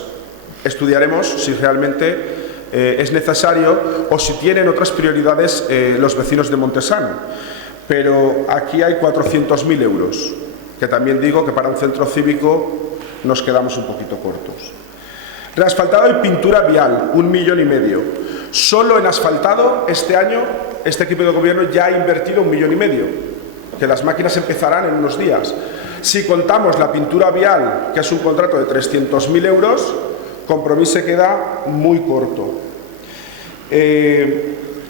estudiaremos si realmente es necesario o si tienen otras prioridades los vecinos de Montesano. Pero aquí hay 400.000 euros, que también digo que para un centro cívico nos quedamos un poquito cortos. Reasfaltado y pintura vial, 1,5 millones. Solo en asfaltado este año este equipo de gobierno ya ha invertido 1,5 millones, que las máquinas empezarán en unos días. Si contamos la pintura vial, que es un contrato de 300.000 euros, Compromís se queda muy corto.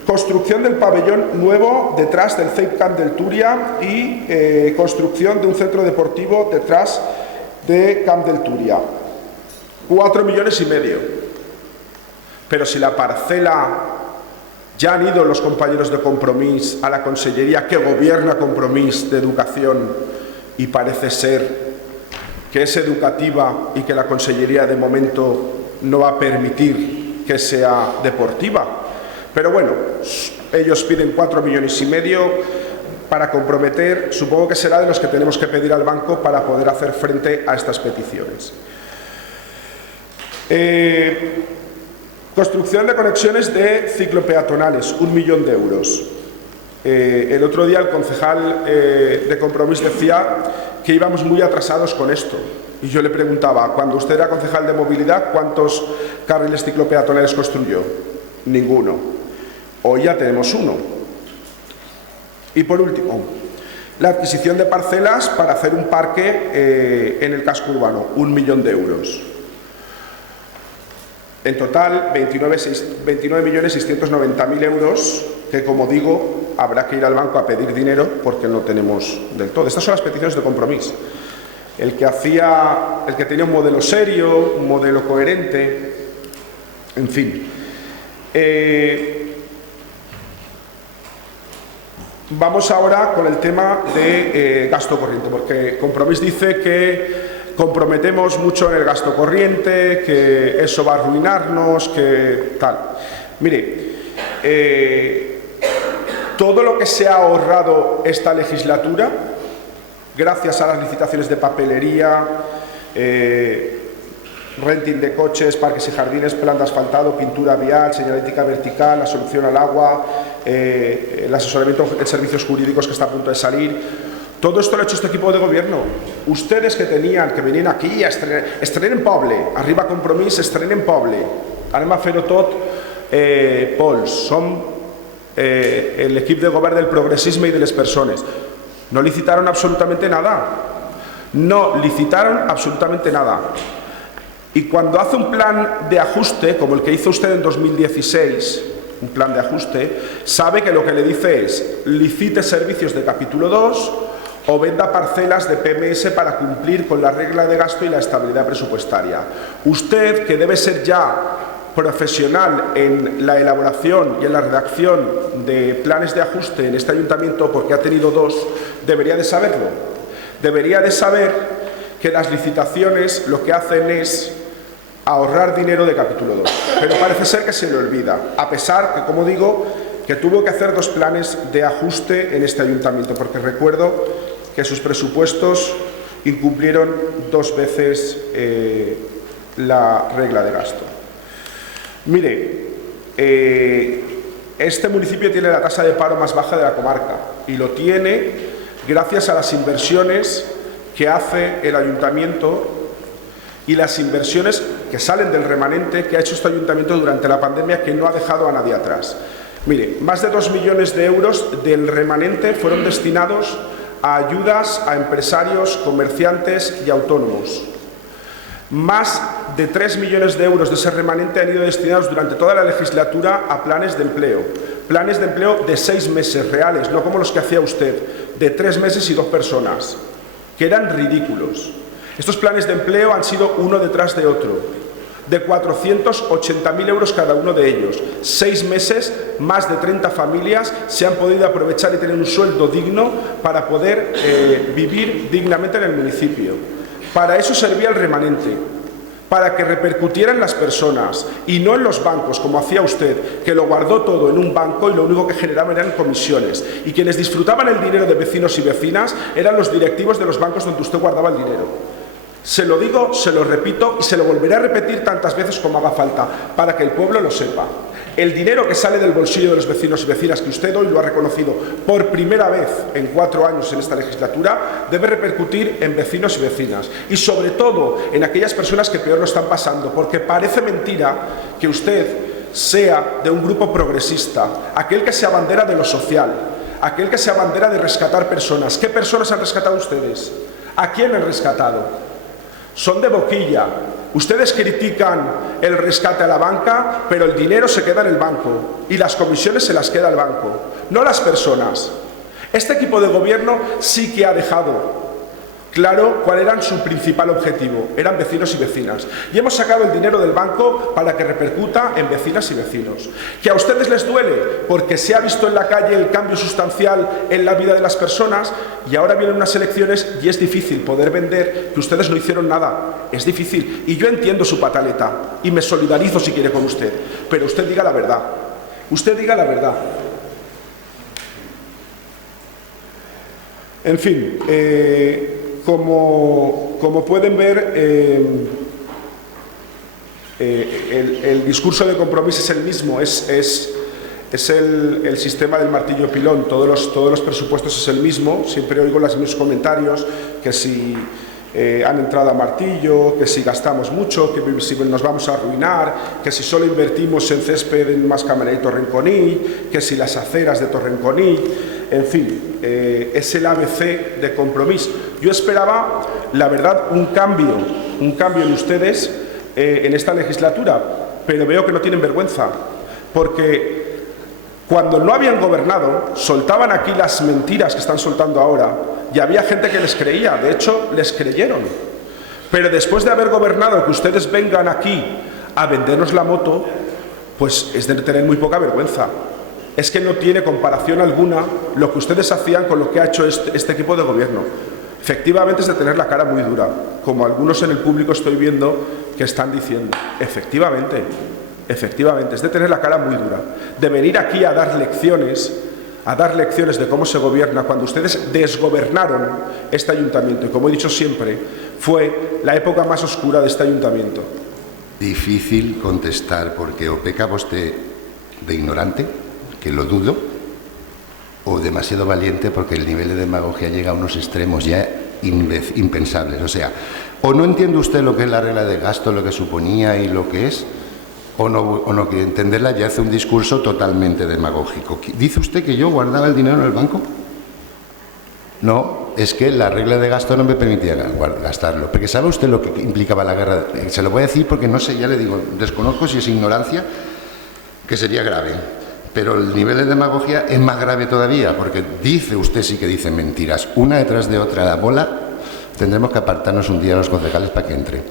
Construcción del pabellón nuevo detrás del CEIP Camp del Túria y construcción de un centro deportivo detrás de Camp del Túria. 4,5 millones. Pero si la parcela, ya han ido los compañeros de Compromís a la consellería que gobierna Compromís de Educación y parece ser que es educativa y que la consellería de momento no va a permitir que sea deportiva. Pero bueno, ellos piden 4,5 millones para comprometer, supongo que será de los que tenemos que pedir al banco para poder hacer frente a estas peticiones. Construcción de conexiones de ciclopeatonales, 1 millón de euros. El otro día el concejal de Compromís decía que íbamos muy atrasados con esto. Y yo le preguntaba, cuando usted era concejal de movilidad, ¿cuántos carriles ciclopeatonales construyó? Ninguno. Hoy ya tenemos uno. Y por último, la adquisición de parcelas para hacer un parque en el casco urbano, 1 millón de euros. En total, 29.690.000 euros, que como digo, habrá que ir al banco a pedir dinero porque no tenemos del todo. Estas son las peticiones de Compromís. El que tenía un modelo serio, un modelo coherente, en fin. Vamos ahora con el tema de gasto corriente, porque Compromís dice que comprometemos mucho en el gasto corriente, que eso va a arruinarnos, que tal. Mire, todo lo que se ha ahorrado esta legislatura, gracias a las licitaciones de papelería, renting de coches, parques y jardines, plan de asfaltado, pintura vial, señalética vertical, la solución al agua, el asesoramiento en servicios jurídicos que está a punto de salir. Todo esto lo ha hecho este equipo de gobierno. Ustedes que venían aquí a estrenen Poble, arriba Compromís, estrenen Poble. Anem a fer-ho tot pols. Som el equipo de gobierno del progresismo y de las personas. No licitaron absolutamente nada. No licitaron absolutamente nada. Y cuando hace un plan de ajuste, como el que hizo usted en 2016, un plan de ajuste, sabe que lo que le dice es licite servicios de capítulo 2 o venda parcelas de PMS para cumplir con la regla de gasto y la estabilidad presupuestaria. Usted, que debe ser ya profesional en la elaboración y en la redacción de planes de ajuste en este ayuntamiento, porque ha tenido 2, debería de saberlo. Debería de saber que las licitaciones lo que hacen es ahorrar dinero de capítulo 2. Pero parece ser que se le olvida, a pesar que, como digo, que tuvo que hacer 2 planes de ajuste en este ayuntamiento, porque recuerdo que sus presupuestos incumplieron 2 veces la regla de gasto. Mire, este municipio tiene la tasa de paro más baja de la comarca y lo tiene gracias a las inversiones que hace el ayuntamiento y las inversiones que salen del remanente que ha hecho este ayuntamiento durante la pandemia, que no ha dejado a nadie atrás. Mire, más de 2 millones de euros del remanente fueron destinados a ayudas a empresarios, comerciantes y autónomos. Más de 3 millones de euros de ese remanente han ido destinados durante toda la legislatura a planes de empleo. Planes de empleo de 6 meses reales, no como los que hacía usted, de 3 meses y 2 personas, que eran ridículos. Estos planes de empleo han sido uno detrás de otro, de 480.000 euros cada uno de ellos. 6 meses, más de 30 familias se han podido aprovechar y tener un sueldo digno para poder vivir dignamente en el municipio. Para eso servía el remanente, para que repercutiera en las personas y no en los bancos, como hacía usted, que lo guardó todo en un banco y lo único que generaba eran comisiones. Y quienes disfrutaban el dinero de vecinos y vecinas eran los directivos de los bancos donde usted guardaba el dinero. Se lo digo, se lo repito y se lo volveré a repetir tantas veces como haga falta, para que el pueblo lo sepa. El dinero que sale del bolsillo de los vecinos y vecinas, que usted hoy lo ha reconocido por primera vez en 4 años en esta legislatura, debe repercutir en vecinos y vecinas. Y sobre todo en aquellas personas que peor lo están pasando, porque parece mentira que usted sea de un grupo progresista, aquel que se abandera de lo social, aquel que se abandera de rescatar personas. ¿Qué personas han rescatado ustedes? ¿A quién han rescatado? Son de boquilla. Ustedes critican el rescate a la banca, pero el dinero se queda en el banco y las comisiones se las queda el banco, no las personas. Este equipo de gobierno sí que ha dejado claro cuál era su principal objetivo, eran vecinos y vecinas. Y hemos sacado el dinero del banco para que repercuta en vecinas y vecinos. Que a ustedes les duele porque se ha visto en la calle el cambio sustancial en la vida de las personas y ahora vienen unas elecciones y es difícil poder vender que ustedes no hicieron nada. Es difícil y yo entiendo su pataleta y me solidarizo si quiere con usted, pero usted diga la verdad. Usted diga la verdad. En fin, como pueden ver, el discurso de Compromís es el mismo, es el sistema del martillo pilón, todos los presupuestos es el mismo, siempre oigo los mismos comentarios, que si han entrado a martillo, que si gastamos mucho, que si nos vamos a arruinar, que si solo invertimos en césped en Mascamaré y Torrenconil, que si las aceras de Torrenconil, en fin, es el ABC de Compromís. Yo esperaba, la verdad, un cambio en ustedes en esta legislatura, pero veo que no tienen vergüenza, porque cuando no habían gobernado, soltaban aquí las mentiras que están soltando ahora, y había gente que les creía, de hecho, les creyeron. Pero después de haber gobernado, que ustedes vengan aquí a vendernos la moto, pues es de tener muy poca vergüenza. Es que no tiene comparación alguna lo que ustedes hacían con lo que ha hecho este equipo de gobierno. Efectivamente es de tener la cara muy dura, como algunos en el público estoy viendo que están diciendo. Efectivamente, es de tener la cara muy dura, de venir aquí a dar lecciones de cómo se gobierna cuando ustedes desgobernaron este ayuntamiento. Y como he dicho siempre, fue la época más oscura de este ayuntamiento. Difícil contestar, porque o peca vostè de ignorante, que lo dudo, o demasiado valiente, porque el nivel de demagogia llega a unos extremos ya impensables. O sea, o no entiende usted lo que es la regla de gasto, lo que suponía y lo que es, o no quiere entenderla, ya hace un discurso totalmente demagógico. ¿Dice usted que yo guardaba el dinero en el banco? No, es que la regla de gasto no me permitía gastarlo. Porque ¿sabe usted lo que implicaba la guerra? Se lo voy a decir porque no sé, ya le digo, desconozco si es ignorancia, que sería grave. Pero el nivel de demagogia es más grave todavía, porque dice usted sí que dice mentiras, una detrás de otra. La bola tendremos que apartarnos un día a los concejales para que entre.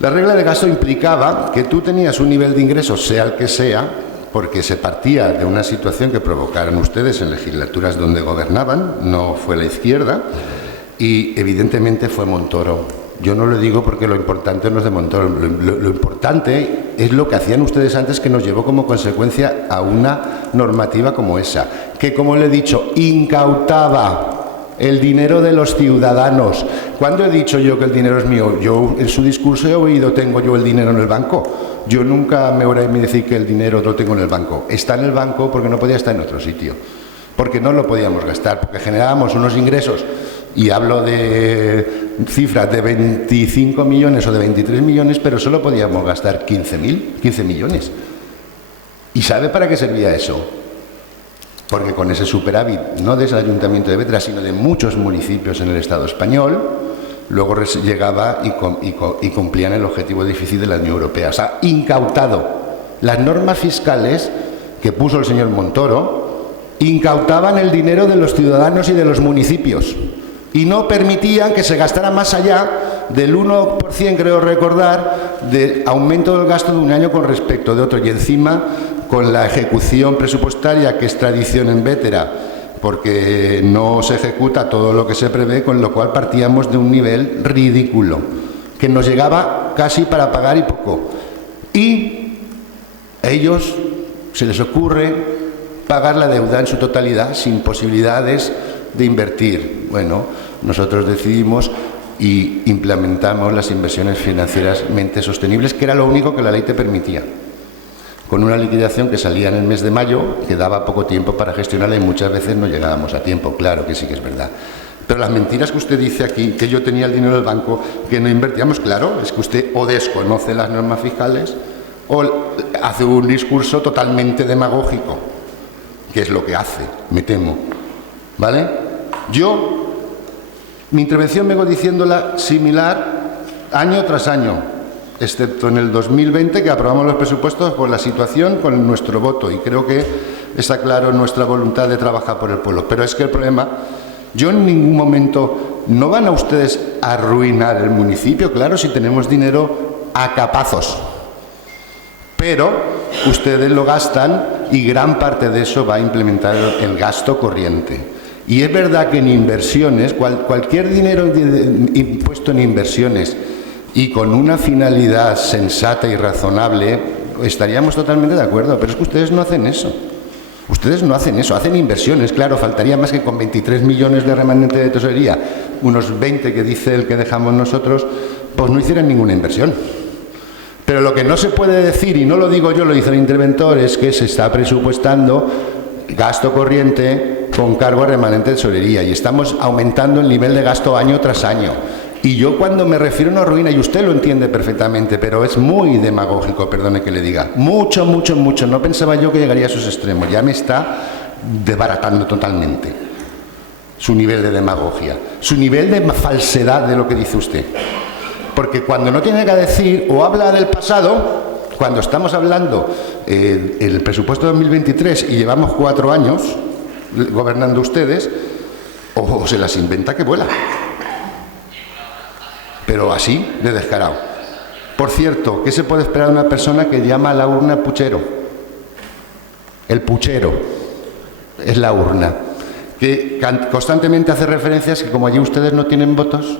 La regla de gasto implicaba que tú tenías un nivel de ingresos, sea el que sea, porque se partía de una situación que provocaron ustedes en legislaturas donde gobernaban, no fue la izquierda, y evidentemente fue Montoro. Yo no lo digo porque lo importante no es de Montoro, lo importante es lo que hacían ustedes antes, que nos llevó como consecuencia a una normativa como esa, que, como le he dicho, incautaba el dinero de los ciudadanos. ¿Cuándo he dicho yo que el dinero es mío? Yo en su discurso he oído, tengo yo el dinero en el banco. Yo nunca me oiré decir que el dinero lo tengo en el banco. Está en el banco porque no podía estar en otro sitio, porque no lo podíamos gastar, porque generábamos unos ingresos, y hablo de cifras de 25 millones o de 23 millones, pero solo podíamos gastar 15 millones. ¿Y sabe para qué servía eso? Porque con ese superávit, no del Ayuntamiento de Bétera, sino de muchos municipios en el Estado español, luego llegaba y cumplían el objetivo de déficit de la Unión Europea. O sea, incautado. Las normas fiscales que puso el señor Montoro incautaban el dinero de los ciudadanos y de los municipios y no permitían que se gastara más allá del 1%, creo recordar, de aumento del gasto de un año con respecto de otro. Y encima, con la ejecución presupuestaria, que es tradición en Bétera, porque no se ejecuta todo lo que se prevé, con lo cual partíamos de un nivel ridículo, que nos llegaba casi para pagar y poco. Y a ellos se les ocurre pagar la deuda en su totalidad sin posibilidades de invertir. Bueno, nosotros decidimos y implementamos las inversiones financieramente sostenibles, que era lo único que la ley te permitía, con una liquidación que salía en el mes de mayo, que daba poco tiempo para gestionarla y muchas veces no llegábamos a tiempo. Claro que sí que es verdad. Pero las mentiras que usted dice aquí, que yo tenía el dinero del banco, que no invertíamos, claro, es que usted o desconoce las normas fiscales o hace un discurso totalmente demagógico, que es lo que hace, me temo. ¿Vale? Mi intervención vengo diciéndola similar año tras año, excepto en el 2020, que aprobamos los presupuestos por la situación con nuestro voto, y creo que está claro nuestra voluntad de trabajar por el pueblo. Pero es que el problema, yo en ningún momento, ¿no van a ustedes a arruinar el municipio? Claro, si tenemos dinero a capazos. Pero ustedes lo gastan y gran parte de eso va a implementar el gasto corriente. Y es verdad que en inversiones, cualquier dinero impuesto en inversiones y con una finalidad sensata y razonable, estaríamos totalmente de acuerdo, pero es que ustedes no hacen eso. Ustedes no hacen eso, hacen inversiones, claro, faltaría más que con 23 millones de remanente de tesorería, unos 20 que dice el que dejamos nosotros, pues no hicieran ninguna inversión. Pero lo que no se puede decir, y no lo digo yo, lo dice el interventor, es que se está presupuestando gasto corriente con cargo a remanente de tesorería y estamos aumentando el nivel de gasto año tras año. Y yo cuando me refiero a una ruina, y usted lo entiende perfectamente, pero es muy demagógico, perdone que le diga, mucho, mucho, mucho, no pensaba yo que llegaría a esos extremos, ya me está desbaratando totalmente su nivel de demagogia, su nivel de falsedad de lo que dice usted. Porque cuando no tiene que decir o habla del pasado, cuando estamos hablando el presupuesto de 2023 y llevamos 4 años gobernando ustedes, o se las inventa que vuela. Pero así, de descarado. Por cierto, ¿qué se puede esperar de una persona que llama a la urna puchero? El puchero es la urna. Que constantemente hace referencias que como allí ustedes no tienen votos,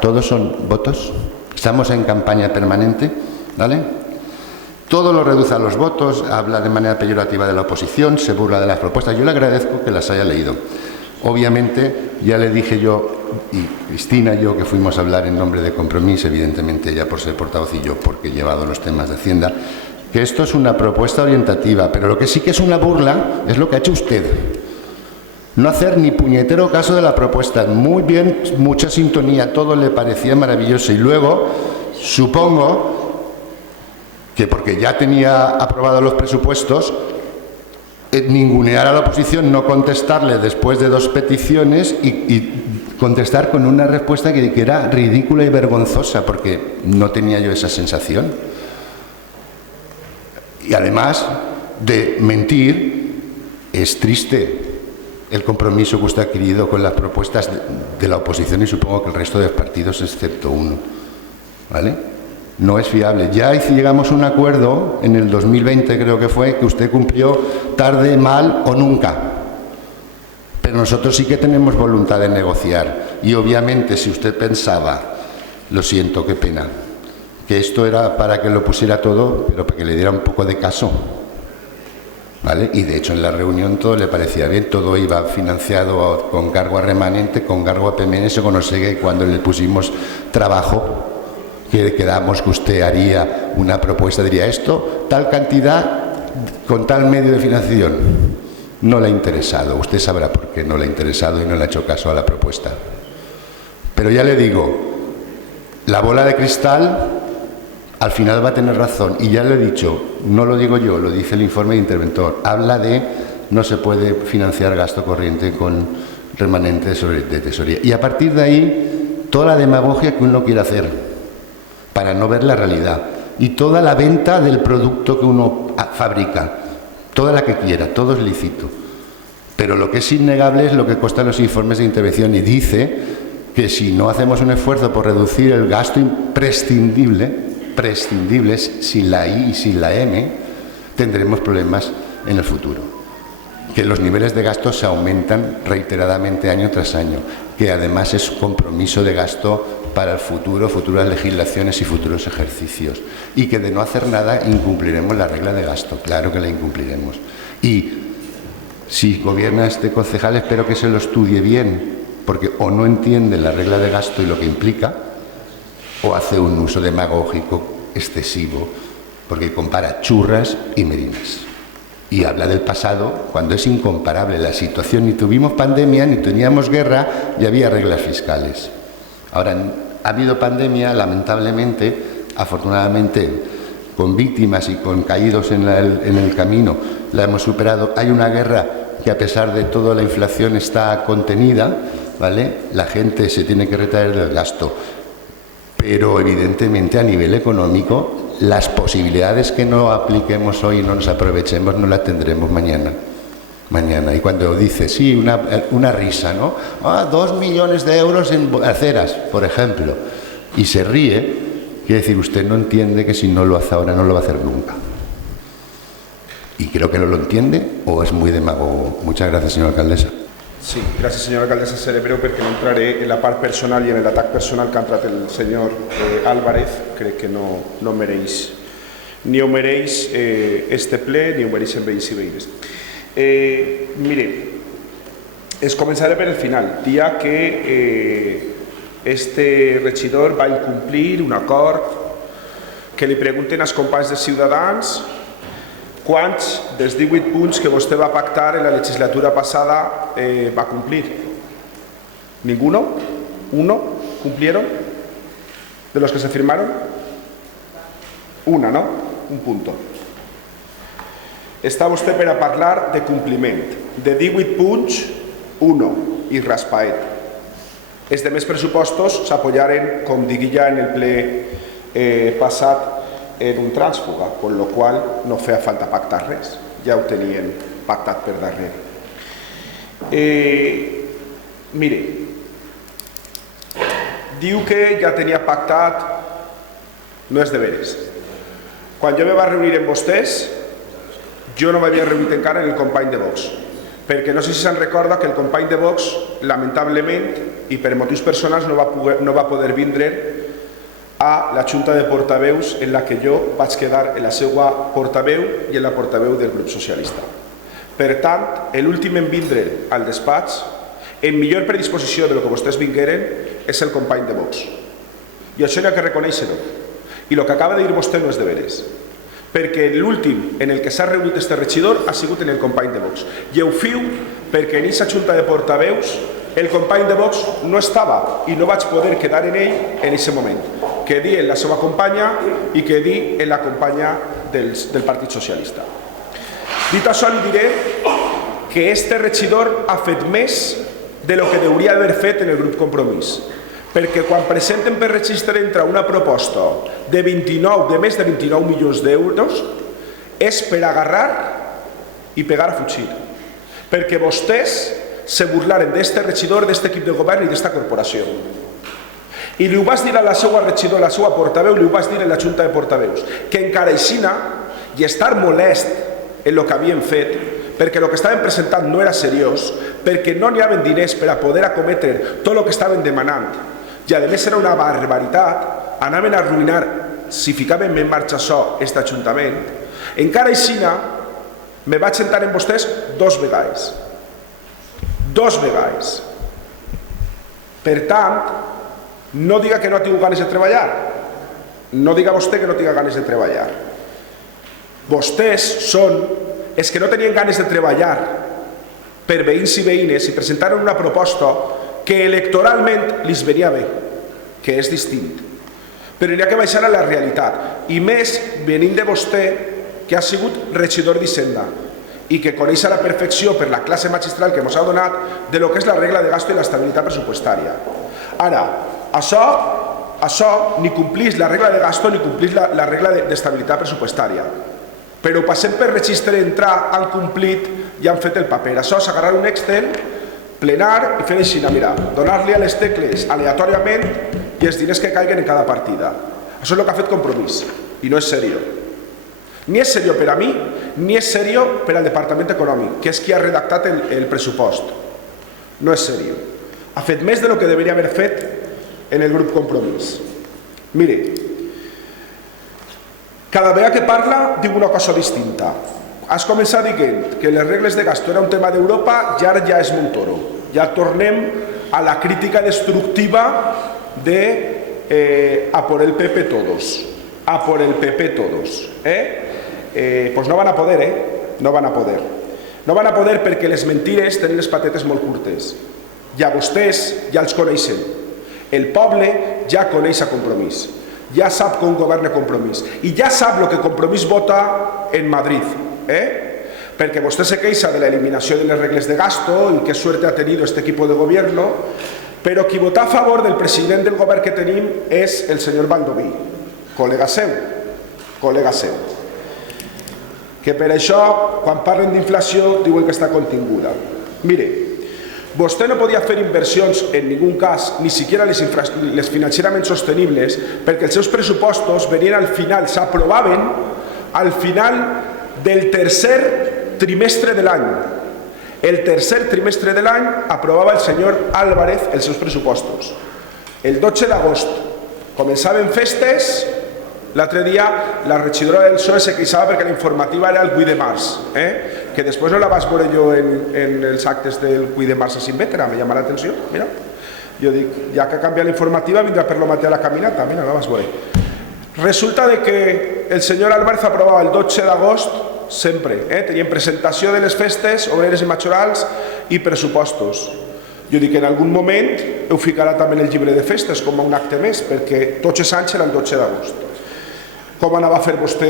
todos son votos, estamos en campaña permanente, ¿vale? Todo lo reduce a los votos, habla de manera peyorativa de la oposición, se burla de las propuestas. Yo le agradezco que las haya leído. Obviamente, ya le dije yo, y Cristina y yo, que fuimos a hablar en nombre de Compromís, evidentemente ella por ser portavoz y yo porque he llevado los temas de Hacienda, que esto es una propuesta orientativa, pero lo que sí que es una burla es lo que ha hecho usted. No hacer ni puñetero caso de la propuesta. Muy bien, mucha sintonía, todo le parecía maravilloso. Y luego, supongo que porque ya tenía aprobados los presupuestos, ningunear a la oposición, no contestarle después de 2 peticiones y contestar con una respuesta que era ridícula y vergonzosa, porque no tenía yo esa sensación. Y además de mentir, es triste el compromiso que usted ha adquirido con las propuestas de la oposición y supongo que el resto de partidos, excepto uno. ¿Vale? No es fiable. Ya llegamos a un acuerdo en el 2020, creo que fue, que usted cumplió tarde, mal o nunca. Pero nosotros sí que tenemos voluntad de negociar. Y obviamente si usted pensaba, lo siento, qué pena, que esto era para que lo pusiera todo, pero para que le diera un poco de caso. ¿Vale? Y de hecho en la reunión todo le parecía bien, todo iba financiado con cargo a remanente, con cargo a PMN, eso conoce cuando le pusimos trabajo, que quedamos que usted haría una propuesta, diría esto, tal cantidad, con tal medio de financiación. No le ha interesado, usted sabrá por qué no le ha interesado y no le ha hecho caso a la propuesta. Pero ya le digo, la bola de cristal al final va a tener razón. Y ya lo he dicho, no lo digo yo, lo dice el informe de interventor. Habla de no se puede financiar gasto corriente con remanente de tesorería. Y a partir de ahí, toda la demagogia que uno quiere hacer para no ver la realidad. Y toda la venta del producto que uno fabrica. Toda la que quiera, todo es lícito. Pero lo que es innegable es lo que cuestan los informes de intervención. Y dice que si no hacemos un esfuerzo por reducir el gasto prescindibles, sin la I y sin la M, tendremos problemas en el futuro. Que los niveles de gasto se aumentan reiteradamente año tras año, que además es compromiso de gasto para el futuro, futuras legislaciones y futuros ejercicios. Y que de no hacer nada incumpliremos la regla de gasto, claro que la incumpliremos. Y si gobierna este concejal, espero que se lo estudie bien, porque o no entiende la regla de gasto y lo que implica, o hace un uso demagógico excesivo, porque compara churras y merinas. Y habla del pasado cuando es incomparable la situación. Ni tuvimos pandemia, ni teníamos guerra, y había reglas fiscales. Ahora, ha habido pandemia, lamentablemente, afortunadamente, con víctimas y con caídos en el camino, la hemos superado. Hay una guerra que, a pesar de todo, la inflación está contenida, ¿vale? La gente se tiene que retraer del gasto. Pero, evidentemente, a nivel económico, las posibilidades que no apliquemos hoy y no nos aprovechemos no las tendremos mañana. Y cuando dice, sí, una risa, ¿no? 2 millones de euros en aceras, por ejemplo, y se ríe, quiere decir, usted no entiende que si no lo hace ahora no lo va a hacer nunca. Y creo que no lo entiende o es muy demagogo. Muchas gracias, señora alcaldessa. Sí, gràcies, senyora alcaldessa. Seré breu perquè no entraré en la part personal i en l'atac personal que ha entrat el senyor Álvarez. Crec que no mereix, ni ho mereix este ple, ni ho mereixen veïns i veïnes. Mire, es començaré per el final. Dia que este regidor va incomplir un acord que li pregunten als companys de Ciutadans quants dels 18 punts que vostè va pactar en la legislatura passada va complir. ¿Ninguno? ¿Uno? ¿Cumplieron? ¿De los que se firmaron? Una, ¿no? Un punto. Està vostè per a parlar de compliment. De 18 punts, uno, i raspaet. Els demés pressupostos s'apoyaren, com digui ja en el ple passat, en un trànsfuga, con lo qual no feia falta pactar res, ja ho tenien pactat per darrere. Mire, diu que ja tenia pactat, no és de veres. Quan jo me vaig reunir amb vostès, jo no m'havia reunit encara amb el company de Vox, perquè no sé si se'n recorda que el company de Vox, lamentablement, i per motius personals, no va poder vindre a la Junta de Portaveus en la que jo vaig quedar en la seva portaveu i en la portaveu del grup socialista. Per tant, l'últim en vindre al despatx, en millor predisposició de lo que vostès vingueren, és el company de Vox. I això hi ha que reconèixer-ho. I el que acaba de dir vostè no és de veres. Perquè l'últim en el que s'ha reunit este regidor ha sigut en el company de Vox. I ho fiu perquè en aquesta Junta de Portaveus el company de Vox no estava i no vaig poder quedar en ell en aquest moment. Quedi en la seva companya i quedi en la companya del Partit Socialista. Dit això, li diré que este regidor ha fet més de lo que hauria d'haver fet en el grup Compromís. Perquè quan presenten per registre entra una proposta de més de 29 milions d'euros és per agarrar i pegar a fugir. Perquè vostès se burlaren d'este regidor, d'este equip de govern i d'esta corporació. I li ho vas dir a la seva regidor, a la seva portaveu, li ho vas dir en la Junta de Portaveus, que encara aixina, i estar molest en el que havien fet, perquè el que estaven presentant no era seriós, perquè no n'hi havia diners per a poder acometre tot el que estaven demanant, i a més era una barbaritat, anaven a arruïnar, si ficaven en marxa això, aquest ajuntament, encara aixina, me vaig sentar amb vostès 2 vegades. 2 vegades. Per tant, no diga que no tinc ganes de treballar. No diga vostè que no tinc ganes de treballar. Vostès són els que no tenien ganes de treballar per veïns i veïnes i presentaren una proposta que electoralment li venia bé, que és distint. però n'hi ha que baixar a la realitat, i més venint de vostè, que ha sigut regidor d'Hisenda i que coneix a la perfecció per la classe magistral que ens ha donat de lo que és la regla de gasto i l'estabilitat pressupostària. Ara, això ni complís la regla de gasto ni complís la regla d'estabilitat pressupostària. Però passem per registre, entrar, han complit i han fet el paper. Això és agarrar un Excel, plenar i fer així, mira, donar-li a les tecles aleatòriament i els diners que caiguen en cada partida. Això és el que ha fet Compromís i no és seriós. Ni és seriós per a mi, ni és seriós per al Departament Econòmic, que és qui ha redactat el pressupost. No és seriós. Ha fet més del que deveria haver fet en el grup Compromís. Mire, cada vegada que parla diu una cosa distinta. Has començat dient que les regles de gasto era un tema d'Europa i ara ja és Montoro. Ja tornem a la crítica destructiva de a por el PP todos. A por el PP todos. Pues no van a poder, no van a poder. No van a poder perquè les mentires tenen les patetes molt curtes. I a vostès ja els coneixen. El poble ja coneix a Compromís. Ja sap com governa Compromís. I ja sap el que Compromís vota en Madrid. Perquè vostè se queixa de la eliminació de les regles de gasto y qué suerte ha tenido este equipo de gobierno, però qui vota a favor del president del govern que tenim és el senyor Baldoví, col·lega seu. Que per això, quan parlen d'inflació, diuen que està continguda. Mire, vostè no podia fer inversions en ningú cas, ni siquiera les financerament sostenibles, perquè els seus pressupostos venien al final, s'aprovaven al final del tercer trimestre de l'any. El tercer trimestre de l'any aprovava el senyor Álvarez els seus pressupostos. El 12 d'agost començaven festes. L'altre dia la regidora del PSOE se queixava perquè la informativa era el 8 de març, que després no la vaig veure jo en els actes del 8 de març a Sinvétera, me llama l'atenció, mira. Jo dic, ja que ha canviat la informativa vindrà per lo mateix a la caminata, mira, la vaig veure. Resulta que el senyor Álvarez aprovava el 12 d'agost sempre, tenien presentació de les festes, obreres i majorals i pressupostos. Jo dic que en algun moment ho ficarà també en el llibre de festes com a un acte més, perquè tots els anys era el 12 d'agost. Com anava a fer vostè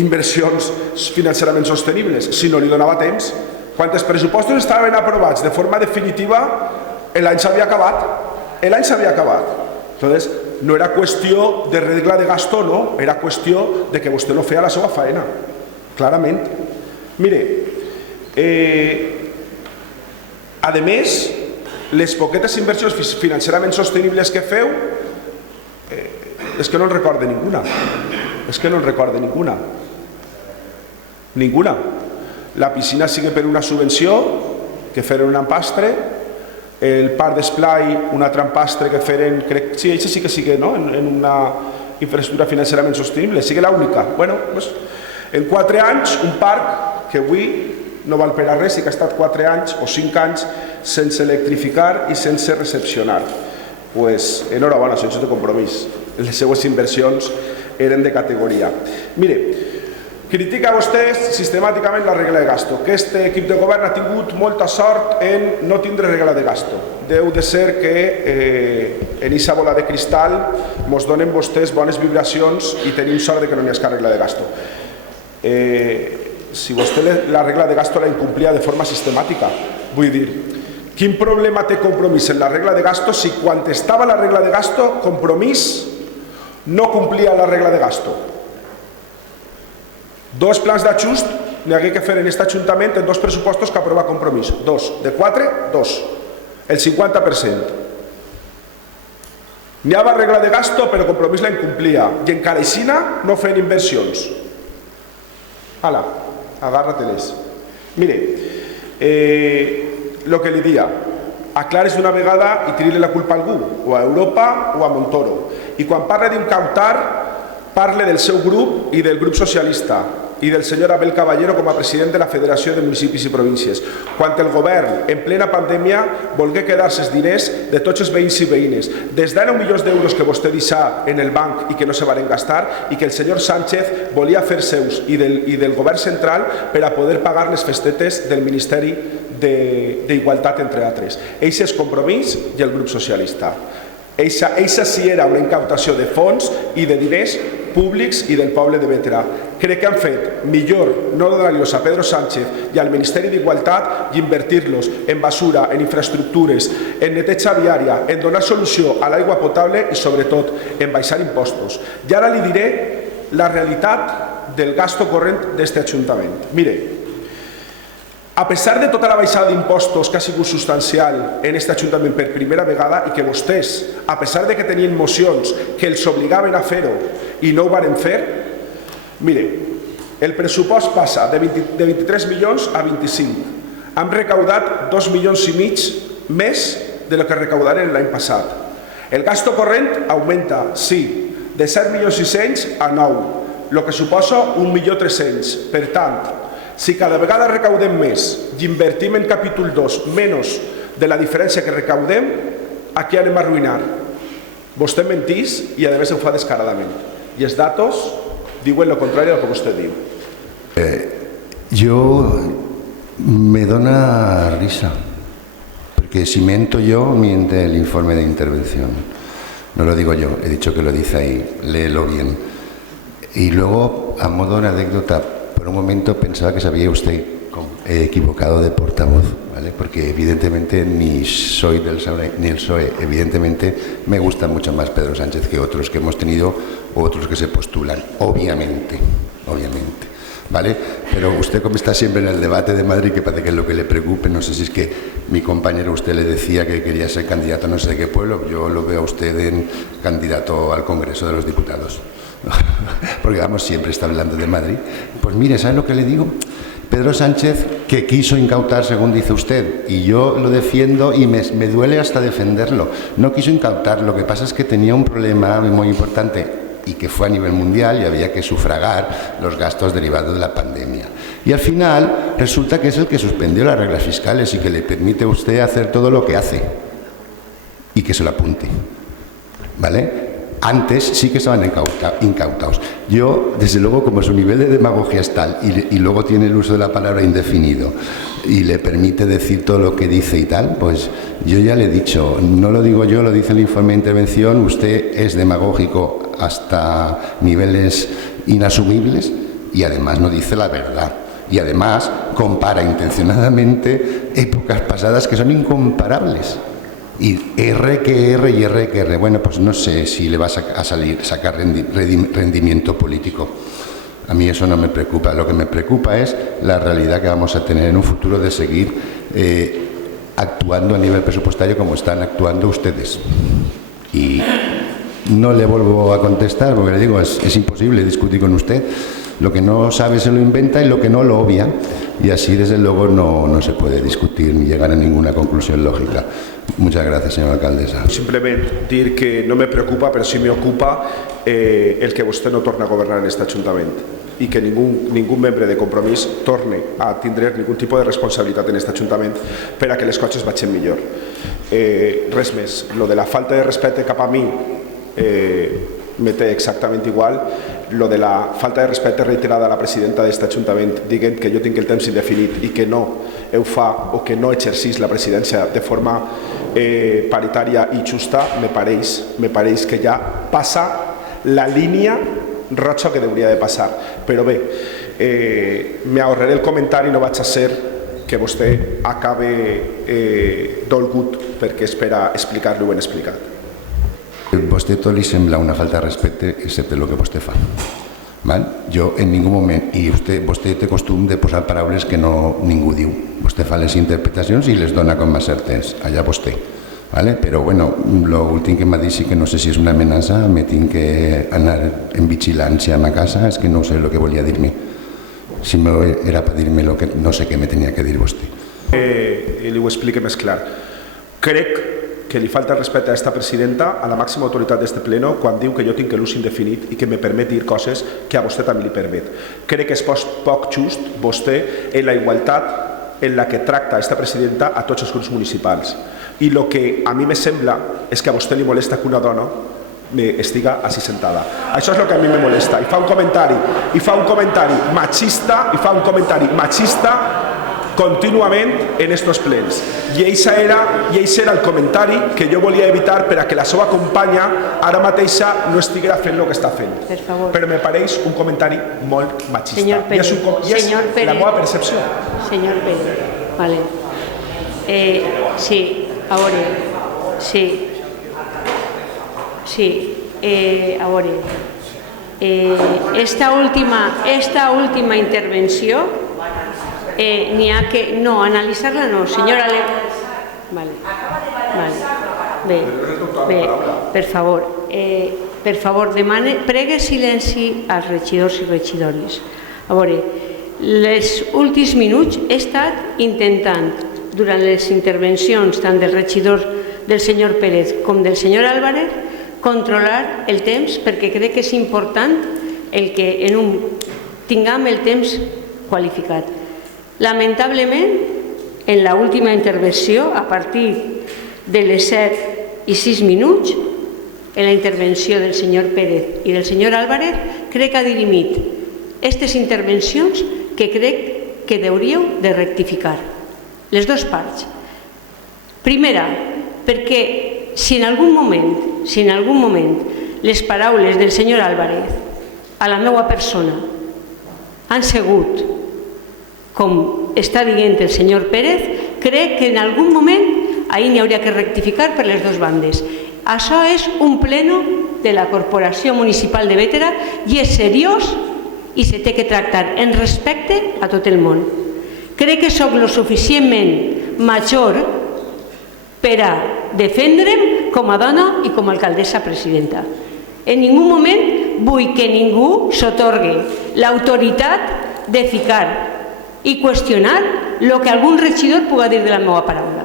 inversions financerament sostenibles si no li donava temps? Quan els pressupostos estaven aprovats de forma definitiva, l'any s'havia acabat. L'any s'havia acabat. Entonces, no era qüestió de regla de gasto, no. Era qüestió de que vostè no feia la seva faena. Clarament. Mire, a més, les poquetes inversions financerament sostenibles que feu, és que no en recorde ninguna. És que no en recorde ninguna. Ninguna. La piscina sigue per una subvenció que feren un empastre, el parc d'esplai un altre empastre que feren, crec, sí, això sí que sigue, no?, en una infraestructura financerament sostenible, sigue l'única. Bueno, pues, en 4 anys, un parc que avui no val per a res i que ha estat 4 anys o 5 anys sense electrificar i sense recepcionar. Pues, enhorabona, sense de Compromís. Les seues inversions eren de categoria. Mire, critica vostè sistemàticament la regla de gasto, que aquest equip de govern ha tingut molta sort en no tindre regla de gasto. Deu de ser que en aquesta bola de cristal ens donen vostès bones vibracions i tenim sort que no n'hi ha regla de gasto. Si vostè la regla de gasto la incomplia de forma sistemàtica, vull dir, quin problema té Compromís en la regla de gasto si quan estava la regla de gasto Compromís no complia la regla de gasto? 2 plans d'ajust n'hi hagué que fer en aquest Ajuntament en 2 pressupostos que aprova Compromís. 2. De 4, 2. El 50%. N'hi havia regla de gasto, però Compromís la incomplia. I encara aixina no feien inversions. Hala, agarra-te-les. Mire, el que li dia, aclares d'una vegada i tiri-li la culpa a algú, o a Europa o a Montoro. I quan parla d'incautar, parla del seu grup i del grup socialista i del senyor Abel Caballero com a president de la Federació de Municipis i Províncies. Quan el govern, en plena pandèmia, volgué quedar-se els diners de tots els veïns i veïnes, des de 9 milions d'euros que vostè deixà en el banc i que no se van gastar, i que el senyor Sánchez volia fer seus i del govern central per a poder pagar les festetes del Ministeri d'Igualtat, entre altres. Eix és Compromís i el grup socialista. Eixa sí era una incautació de fons i de diners públics i del poble de Bétera. Crec que han fet millor no donar-los a Pedro Sánchez i al Ministeri d'Igualtat i invertir-los en basura, en infraestructures, en neteja viària, en donar solució a l'aigua potable i, sobretot, en baixar impostos. I ara li diré la realitat del gasto corrent d'aquest Ajuntament. Mire, a pesar de tota la baixada d'impostos que ha sigut substancial en aquest Ajuntament per primera vegada i que vostès, a pesar de que tenien mocions que els obligaven a fer-ho i no ho varen fer, mire, el pressupost passa de 23 milions a 25. Hem recaudat 2,5 milions més de lo que recaudaren l'any passat. El gasto corrent augmenta, sí, de 7.600.000 a 9, el que suposa 1.300.000. Per tant, si cada vegada recaudem més i invertim en capítol 2 menys de la diferència que recaudem, aquí anem a arruïnar. Vostè mentís i a més ho fa descaradament. I els datos diuen el contrari del que vostè diu. Me dona risa, porque si miento yo, miente el informe de intervención. No lo digo yo, he dicho que lo dice ahí, léelo bien. Y luego, a modo de anécdota, por un momento pensaba que se había usted equivocado de portavoz, ¿vale? Porque evidentemente ni soy del PSOE ni el PSOE. Evidentemente me gusta mucho más Pedro Sánchez que otros que hemos tenido o otros que se postulan, obviamente, ¿vale? Pero usted, como está siempre en el debate de Madrid, que parece que es lo que le preocupe, no sé si es que mi compañero usted le decía que quería ser candidato a no sé de qué pueblo, yo lo veo a usted en candidato al Congreso de los Diputados. Porque vamos, siempre está hablando de Madrid. Pues mire, ¿sabe lo que le digo? Pedro Sánchez, que quiso incautar, según dice usted, y yo lo defiendo y me duele hasta defenderlo. No quiso incautar, lo que pasa es que tenía un problema muy importante y que fue a nivel mundial y había que sufragar los gastos derivados de la pandemia. Y al final resulta que es el que suspendió las reglas fiscales y que le permite a usted hacer todo lo que hace y que se lo apunte, ¿vale? Antes sí que estaban incautados. Yo, desde luego, como su nivel de demagogia es tal y luego tiene el uso de la palabra indefinido y le permite decir todo lo que dice y tal, pues yo ya le he dicho, no lo digo yo, lo dice el informe de intervención, usted es demagógico hasta niveles inasumibles y además no dice la verdad. Y además compara intencionadamente épocas pasadas que son incomparables. Y R que R y R que R. Bueno, pues no sé si le va a sacar rendimiento político. A mí eso no me preocupa. Lo que me preocupa es la realidad que vamos a tener en un futuro de seguir actuando a nivel presupuestario como están actuando ustedes. Y no le vuelvo a contestar porque le digo, es imposible discutir con usted. Lo que no sabe se lo inventa y lo que no lo obvia. Y así, desde luego, no se puede discutir ni llegar a ninguna conclusión lógica. Muchas gracias, señora alcaldesa. Simplement dir que no me preocupa, però sí me ocupa el que vostè no torna a governar en aquest Ajuntament i que ningú membre de Compromís torne a tindre ningú tipus de responsabilitat en aquest Ajuntament per a que les coses vagin millor. Res més. Lo de la falta de respecte cap a mi me té exactament igual. Lo de la falta de respecte reiterada a la presidenta d'aquest Ajuntament dient que jo tinc el temps indefinit i que no ho fa o que no exercís la presidència de forma paritària i justa, me pareix que ja passa la línia roja que hauria de passar. Però bé, m'ahorraré el comentari, no vaig a ser que vostè acabe dolgut perquè és per a explicar-li ben explicat. Vostè tot li sembla una falta de respecte excepte el que vostè fa. Jo en ningú moment, i vostè té costum de posar paraules que ningú diu. Vostè fa les interpretacions i les dona com a certes, allà vostè. Però bueno, l'últim que m'ha dit sí que no sé si és una amenaça, me tinc que anar en vigilància a ma casa, és que no sé el que volia dir-me. Si era per dir-me el que no sé què me tenia que dir vostè. Li ho explique més clar. Crec que li falta respecte a aquesta presidenta, a la màxima autoritat d'aquest pleno, quan diu que jo tinc l'ús indefinit i que me permet dir coses que a vostè també li permet. Crec que és poc just vostè en la igualtat en la que tracta aquesta presidenta a tots els grups municipals. I el que a mi me sembla és que a vostè li molesta que una dona estiga així sentada. Això és el que a mi me molesta. I fa un comentari machista, contínuament en estos plens. I això era el comentari que jo volia evitar per a que la seva companya ara mateixa no estiguera fent el que està fent. Però me pareix un comentari molt machista. Senyor Pérez. I és la meva percepció. Senyor Pérez, vale. Sí, a veure, sí. Sí, a veure. Esta última intervenció n'hi ha que... No, analitzar-la no, senyora Ale... Vale. Bé, per favor, pregue silenci als regidors i regidores. A veure, els últims minuts he estat intentant, durant les intervencions tant del regidor del senyor Pérez com del senyor Álvarez, controlar el temps, perquè crec que és important el que tinguem el temps qualificat. Lamentablement, en l'última intervenció, a partir de les 7:06, en la intervenció del senyor Pérez i del senyor Álvarez, crec que ha dirimit aquestes intervencions que crec que hauríeu de rectificar. Les dues parts. Primera, perquè si en algun moment les paraules del senyor Álvarez a la meva persona han sigut com està dient el senyor Pérez, crec que en algun moment ahir n'hi hauria que rectificar per les dues bandes. Això és un pleno de la Corporació Municipal de Bétera i és seriós i se té que tractar en respecte a tot el món. Crec que soc lo suficientment major per a defendre'm com a dona i com a alcaldessa presidenta. En ningú moment vull que ningú s'atorgui l'autoritat de ficar i qüestionar el que algun regidor pugui dir de la meva paraula.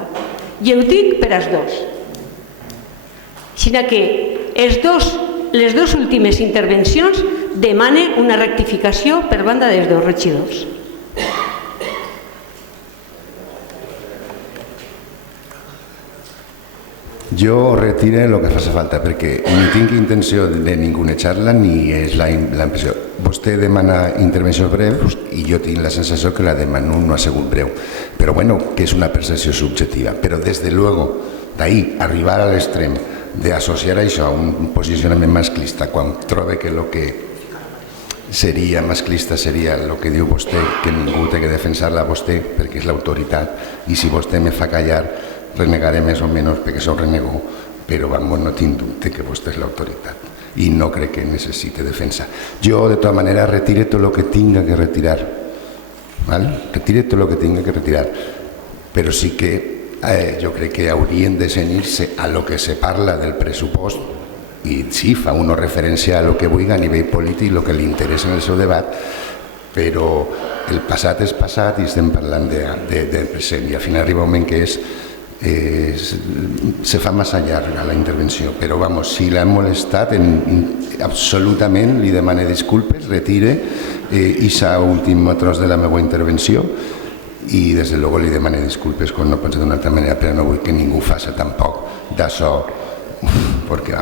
I ho dic per als dos. Sinó que les dues últimes intervencions demanen una rectificació per banda dels dos regidors. Jo retire el que faci falta, perquè ni tinc intenció de ningunejar-la ni és la impressió. Vostè demana intervencions breus i jo tinc la sensació que la demano no ha sigut breu. Però bueno, que és una percepció subjectiva. Però des de luego, d'ahir, arribar a l'extrem d'associar això a un posicionament masclista quan trobe que el que seria masclista seria el que diu vostè, que ningú té que defensar-la a vostè perquè és l'autoritat, i si vostè me fa callar renegaré més o menys perquè això ho renego, però no tinc dubte que vostè és l'autoritat i no crec que necessite defensa. Jo, de tota manera, retire tot el que tinga que retirar. Retire tot el que tinga que retirar. Però sí que jo crec que haurien de cenyir-se a lo que se parla del pressupost i sí, fa una referència a lo que vulgui a nivell polític, el que li interessa en el seu debat, però el passat és passat i estem parlant del present i al final arriba un moment que se fa massa llarga la intervenció, però si l'ha molestat absolutament li demane disculpes, retire aquest últim tros de la meva intervenció i des de luego li demane disculpes quan no pot ser d'una altra manera, però no vull que ningú faci tampoc d'això perquè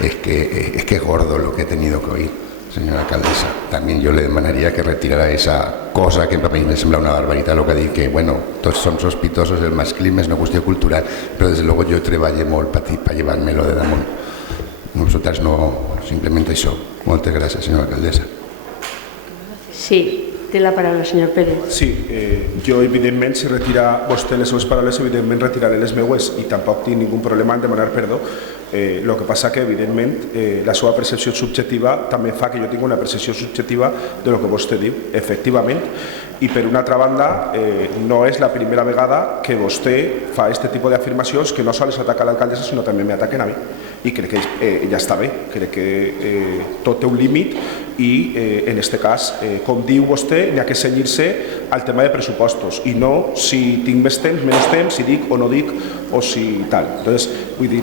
es que es gordo lo que he tenido que oír, señora alcaldesa. También yo le demanaría que retirara esa cosa que a mí me sembla una barbaridad lo que dic, que bueno, tots som sospitosos, el masclisme és una qüestió cultural, però des de luego jo treballé molt per llevar-me-lo de damunt. Nosaltres no, simplement això. Moltes gràcies, senyora alcaldessa. Sí, té la paraula, senyor Pérez. Sí, jo evidentment, si retira vostè les seves paraules, evidentment retiraré les meues i tampoc tinc ningú problema en demanar perdó. El que passa que, evidentment, la seva percepció subjectiva també fa que jo tingui una percepció subjectiva de lo que vostè diu, efectivament. I per una altra banda, no és la primera vegada que vostè fa aquest tipus d'afirmacions que no sols ataca l'alcaldessa, sinó també m'ataquen a mi. I crec que ja està bé, crec que tot té un límit i en aquest cas, com diu vostè, n'hi ha que cenyir-se al tema de pressupostos i no si tinc més temps, menys temps, si dic o no dic o si tal. Entonces, vull dir,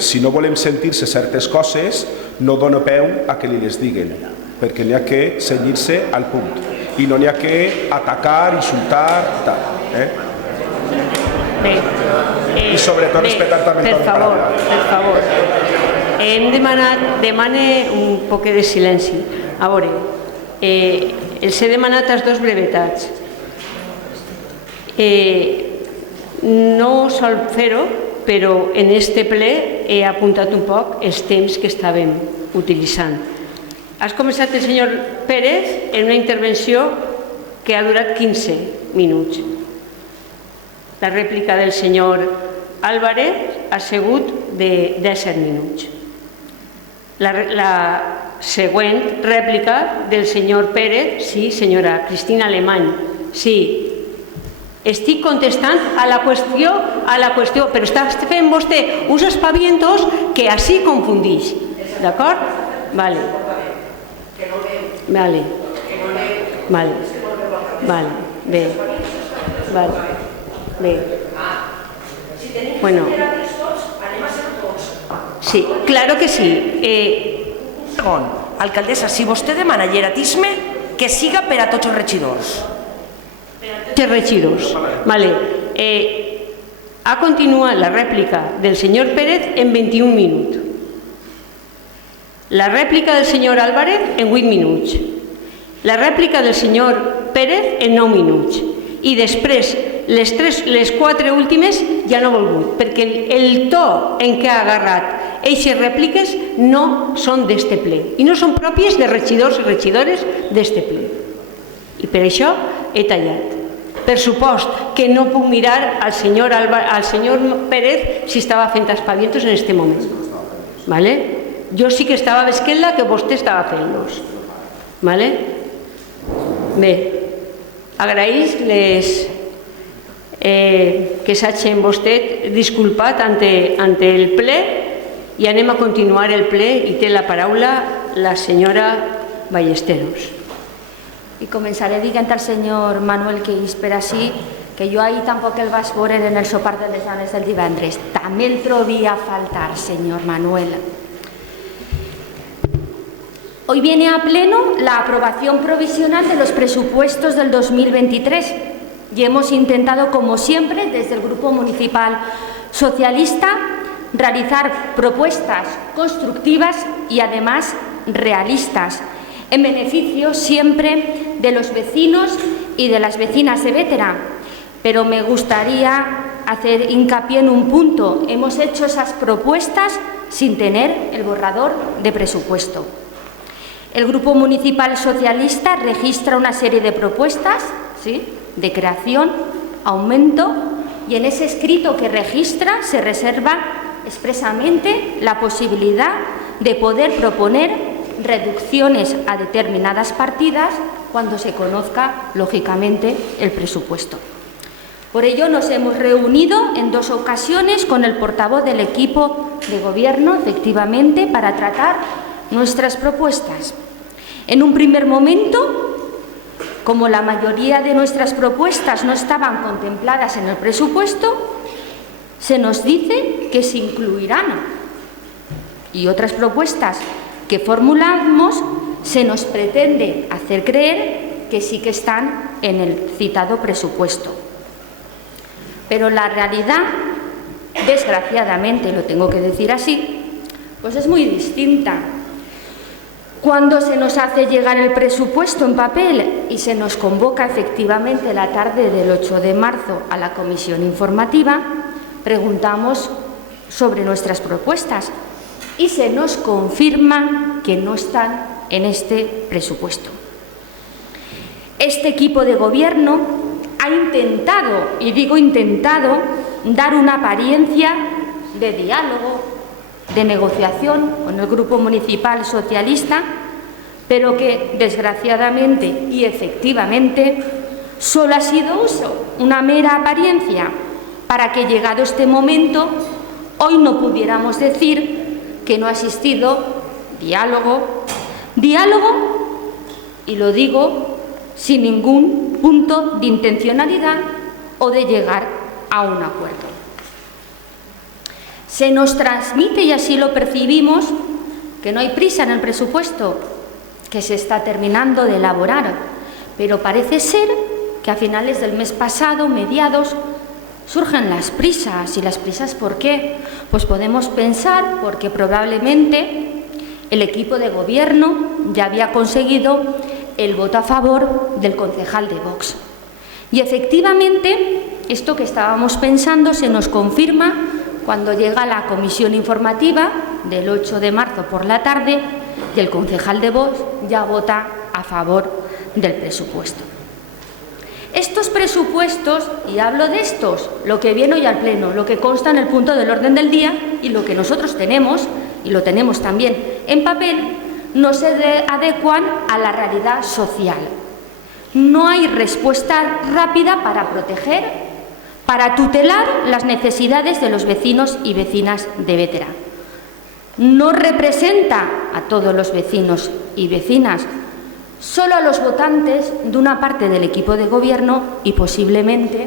si no volem sentir-se certes coses, no dona peu a que li les diguen, perquè n'hi ha que cenyir-se al punt i no n'hi ha que atacar, insultar, tal. I sobretot respectar també el torn de paraula. Per favor, hem demane un poc de silenci. A veure, els he demanat les dues brevetats. No sol fer-ho, però en este ple he apuntat un poc els temps que estàvem utilitzant. Has començat el senyor Pérez en una intervenció que ha durat 15 minuts. La rèplica del senyor Álvarez ha sigut de 17 minuts. La següent rèplica del senyor Pérez, sí, senyora Cristina Alemany, sí. Estic contestant a la qüestió, però està fent vostè uns espavientos que així confundix. D'acord? Vale. Vale. Vale. Vale. Bé. Vale. Bé. Bueno. Sí, claro que sí. Segon, alcaldessa, si vostè demana hieratisme, que siga per a tots els regidors. Regidors. Vale. Ha continuat la rèplica del senyor Pérez en 21 minuts. La rèplica del senyor Álvarez en 8 minuts. La rèplica del senyor Pérez en 9 minuts. I després, les 4 últimes ja no he volgut, perquè el to en què ha agarrat aquestes rèpliques no són d'este ple i no són pròpies de regidors i regidores d'este ple. I per això he tallat. Per supost que no puc mirar al senyor Pérez si estava fent espavientos en aquest moment. ¿Vale? Jo sí que estava vesquent-la que vostè estava fent-los. ¿Vale? Bé, agraïs que s'hagin vostè disculpat ante el ple i anem a continuar el ple i té la paraula la senyora Ballesteros. I començaré dient al senyor Manuel que és per així, que jo ahir tampoc el vaig veure en el sopar de les dones del divendres. També el trobia a faltar, señor Manuel. Hoy viene a pleno la aprobación provisional de los presupuestos del 2023 y hemos intentado, como siempre, desde el Grupo Municipal Socialista, realizar propuestas constructivas y además realistas, en beneficio siempre de los vecinos y de las vecinas de Bétera. Pero me gustaría hacer hincapié en un punto. Hemos hecho esas propuestas sin tener el borrador de presupuesto. El Grupo Municipal Socialista registra una serie de propuestas, ¿sí?, de creación, aumento, y en ese escrito que registra se reserva expresamente la posibilidad de poder proponer reducciones a determinadas partidas cuando se conozca, lógicamente, el presupuesto. Por ello, nos hemos reunido en 2 ocasiones con el portavoz del equipo de gobierno, efectivamente, para tratar nuestras propuestas. En un primer momento, como la mayoría de nuestras propuestas no estaban contempladas en el presupuesto, se nos dice que se incluirán, y otras propuestas que formulamos se nos pretende hacer creer que sí que están en el citado presupuesto. Pero la realidad, desgraciadamente, lo tengo que decir así, pues es muy distinta. Cuando se nos hace llegar el presupuesto en papel y se nos convoca efectivamente la tarde del 8 de marzo a la comisión informativa, preguntamos sobre nuestras propuestas y se nos confirma que no están en este presupuesto. Este equipo de gobierno ha intentado, y digo intentado, dar una apariencia de diálogo, de negociación con el Grupo Municipal Socialista, pero que desgraciadamente y efectivamente solo ha sido una mera apariencia para que, llegado este momento, hoy no pudiéramos decir que no ha existido diálogo, y lo digo sin ningún punto de intencionalidad o de llegar a un acuerdo. Se nos transmite, y así lo percibimos, que no hay prisa en el presupuesto, que se está terminando de elaborar, pero parece ser que a finales del mes pasado, mediados, surgen las prisas. ¿Y las prisas por qué? Pues podemos pensar porque probablemente el equipo de gobierno ya había conseguido el voto a favor del concejal de Vox. Y efectivamente esto que estábamos pensando se nos confirma cuando llega la comisión informativa del 8 de marzo por la tarde y el concejal de Vox ya vota a favor del presupuesto. Estos presupuestos, y hablo de estos, lo que viene hoy al Pleno, lo que consta en el punto del orden del día y lo que nosotros tenemos, y lo tenemos también en papel, no se adecuan a la realidad social. No hay respuesta rápida para proteger, para tutelar las necesidades de los vecinos y vecinas de Bétera. No representa a todos los vecinos y vecinas, solo a los votantes de una parte del equipo de gobierno y posiblemente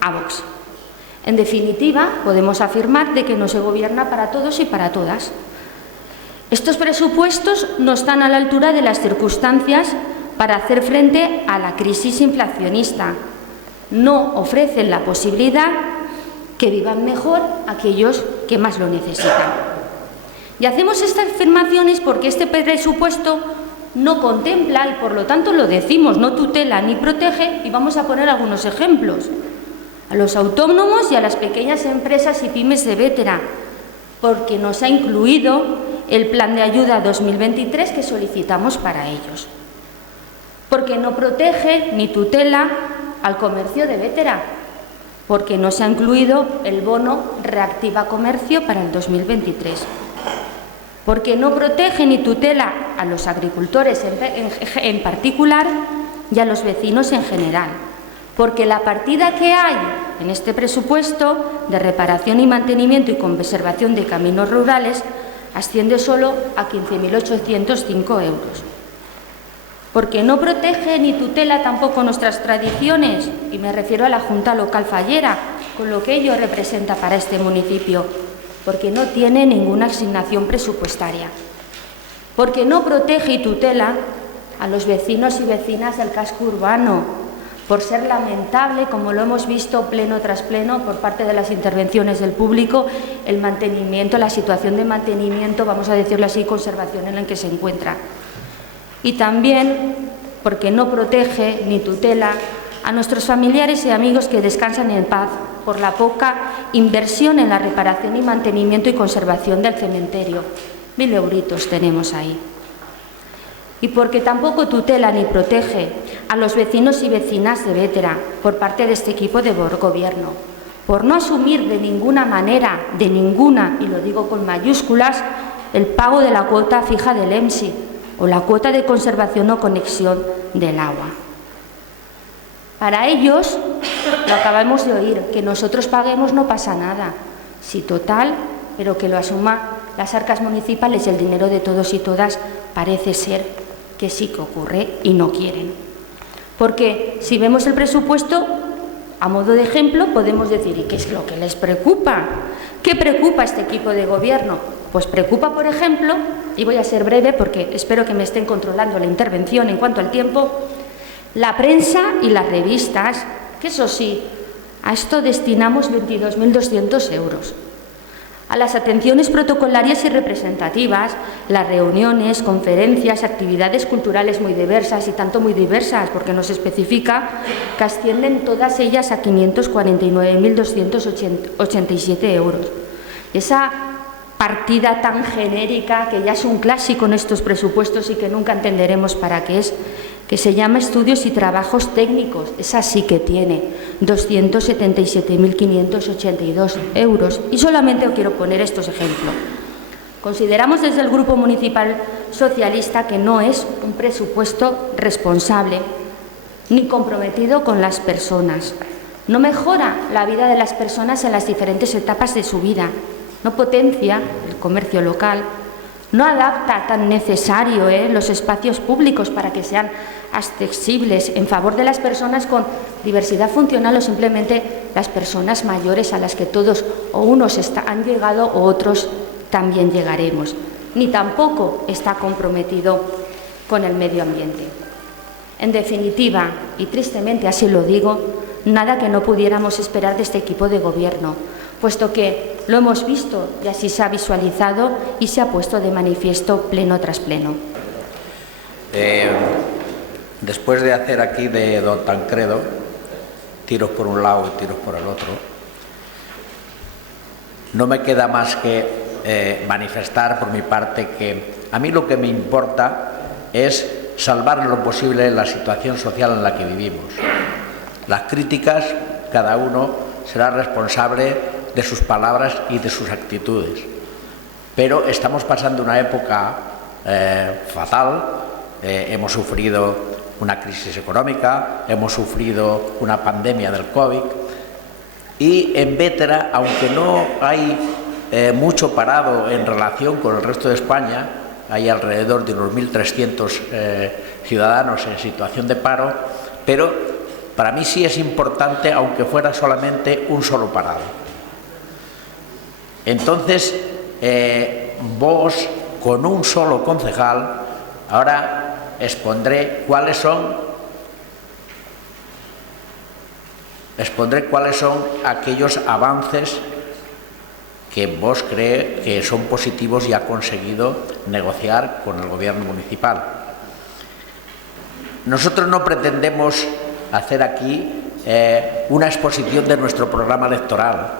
a Vox. En definitiva, podemos afirmar de que no se gobierna para todos y para todas. Estos presupuestos no están a la altura de las circunstancias para hacer frente a la crisis inflacionista. No ofrecen la posibilidad que vivan mejor aquellos que más lo necesitan. Y hacemos estas afirmaciones porque este presupuesto no contempla, y por lo tanto lo decimos, no tutela ni protege, y vamos a poner algunos ejemplos. A los autónomos y a las pequeñas empresas y pymes de Bétera, porque nos ha incluido el plan de ayuda 2023 que solicitamos para ellos. Porque no protege ni tutela al comercio de Bétera, porque no se ha incluido el bono Reactiva Comercio para el 2023. Porque no protege ni tutela a los agricultores en particular y a los vecinos en general. Porque la partida que hay en este presupuesto de reparación y mantenimiento y conservación de caminos rurales asciende solo a 15.805 euros. Porque no protege ni tutela tampoco nuestras tradiciones, y me refiero a la Junta Local Fallera, con lo que ello representa para este municipio. Porque no tiene ninguna asignación presupuestaria. Porque no protege y tutela a los vecinos y vecinas del casco urbano, por ser lamentable, como lo hemos visto pleno tras pleno por parte de las intervenciones del público, el mantenimiento, la situación de mantenimiento, vamos a decirlo así, conservación en la que se encuentra. Y también porque no protege ni tutela a nuestros familiares y amigos que descansan en paz por la poca inversión en la reparación y mantenimiento y conservación del cementerio. 1.000 euritos tenemos ahí. Y porque tampoco tutela ni protege a los vecinos y vecinas de Bétera por parte de este equipo de gobierno, por no asumir de ninguna manera, de ninguna, y lo digo con mayúsculas, el pago de la cuota fija del EMSI o la cuota de conservación o conexión del agua. Para ellos, lo acabamos de oír, que nosotros paguemos no pasa nada, sí, total, pero que lo asuma las arcas municipales y el dinero de todos y todas parece ser que sí que ocurre y no quieren. Porque si vemos el presupuesto, a modo de ejemplo, podemos decir, ¿y qué es lo que les preocupa? ¿Qué preocupa a este equipo de gobierno? Pues preocupa, por ejemplo, y voy a ser breve porque espero que me estén controlando la intervención en cuanto al tiempo, la prensa y las revistas, que eso sí, a esto destinamos 22.200 euros. A las atenciones protocolarias y representativas, las reuniones, conferencias, actividades culturales muy diversas, y tanto muy diversas porque nos especifica que ascienden todas ellas a 549.287 euros. Esa partida tan genérica, que ya es un clásico en estos presupuestos y que nunca entenderemos para qué es, que se llama estudios y trabajos técnicos, esa sí que tiene 277.582 euros. Y solamente quiero poner estos ejemplos. Consideramos desde el Grupo Municipal Socialista que no es un presupuesto responsable ni comprometido con las personas. No mejora la vida de las personas en las diferentes etapas de su vida, no potencia el comercio local, no adapta tan necesario los espacios públicos para que sean accesibles en favor de las personas con diversidad funcional o simplemente las personas mayores a las que todos o unos han llegado o otros también llegaremos. Ni tampoco está comprometido con el medio ambiente. En definitiva, y tristemente así lo digo, nada que no pudiéramos esperar de este equipo de gobierno, puesto que lo hemos visto y así se ha visualizado y se ha puesto de manifiesto pleno tras pleno. Después de hacer aquí de don Tancredo, tiros por un lado y tiros por el otro. No me queda más que manifestar por mi parte que a mí lo que me importa es salvar lo posible la situación social en la que vivimos. Las críticas, cada uno será responsable de sus palabras y de sus actitudes. Pero estamos pasando una época fatal, hemos sufrido una crisis económica, hemos sufrido una pandemia del COVID y en Bétera, aunque no hay mucho parado en relación con el resto de España, hay alrededor de unos 1.300 ciudadanos en situación de paro, pero para mí sí es importante, aunque fuera solamente un solo parado. Entonces, vos, con un solo concejal, ahora expondré cuáles son aquellos avances que vos cree que son positivos y ha conseguido negociar con el gobierno municipal. Nosotros no pretendemos hacer aquí una exposición de nuestro programa electoral.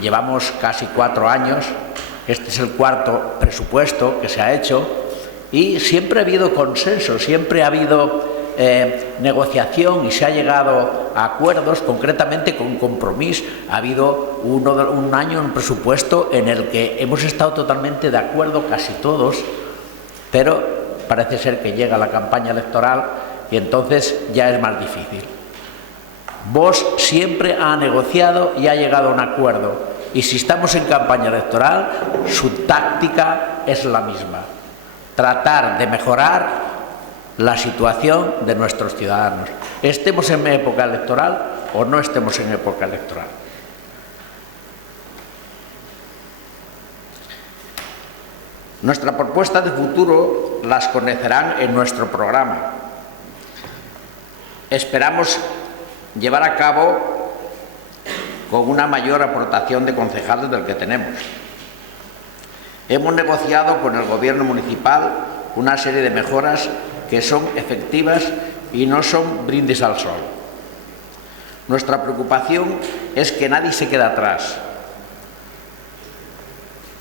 Llevamos casi 4 años, este es el 4º presupuesto que se ha hecho y siempre ha habido consenso, siempre ha habido negociación y se ha llegado a acuerdos, concretamente con Compromís. Ha habido un año, un presupuesto en el que hemos estado totalmente de acuerdo casi todos, pero parece ser que llega la campaña electoral y entonces ya es más difícil. Vos siempre ha negociado y ha llegado a un acuerdo, y si estamos en campaña electoral, su táctica es la misma: tratar de mejorar la situación de nuestros ciudadanos, estemos en época electoral o no estemos en época electoral. Nuestra propuesta de futuro las conocerán en nuestro programa. Esperamos llevar a cabo con una mayor aportación de concejales del que tenemos. Hemos negociado con el Gobierno municipal una serie de mejoras que son efectivas y no son brindis al sol. Nuestra preocupación es que nadie se quede atrás.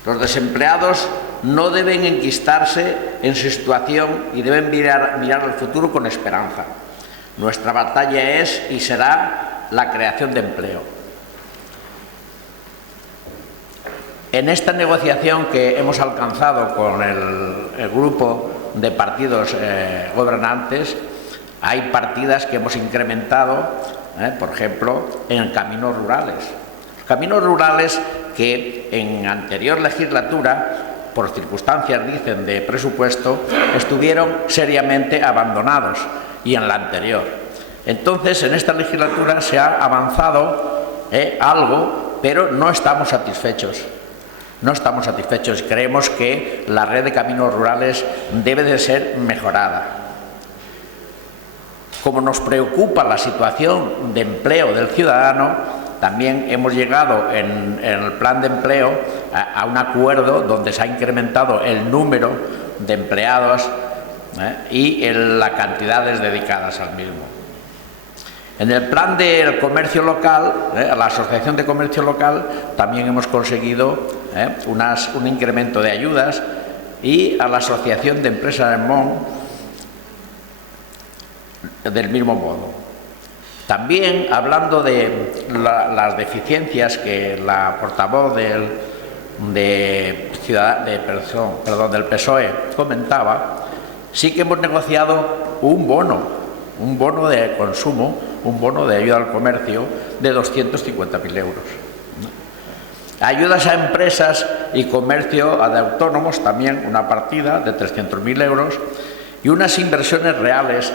Los desempleados no deben enquistarse en su situación y deben mirar al futuro con esperanza. Nuestra batalla es y será la creación de empleo. En esta negociación que hemos alcanzado con el grupo de partidos gobernantes, hay partidas que hemos incrementado, por ejemplo, en caminos rurales. Caminos rurales que en anterior legislatura, por circunstancias, dicen, de presupuesto, estuvieron seriamente abandonados, y en la anterior. Entonces, en esta legislatura se ha avanzado algo, pero no estamos satisfechos. No estamos satisfechos. Creemos que la red de caminos rurales debe de ser mejorada. Como nos preocupa la situación de empleo del ciudadano, también hemos llegado en el plan de empleo a un acuerdo donde se ha incrementado el número de empleados y las cantidades dedicadas al mismo. En el plan del comercio local, la Asociación de Comercio Local, también hemos conseguido un incremento de ayudas, y a la Asociación de Empresas de Mon del mismo modo. También, hablando de las deficiencias que la portavoz del PSOE comentaba, sí que hemos negociado un bono de consumo, un bono de ayuda al comercio de 250.000 euros. Ayudas a empresas y comercio de autónomos, también una partida de 300.000 euros, y unas inversiones reales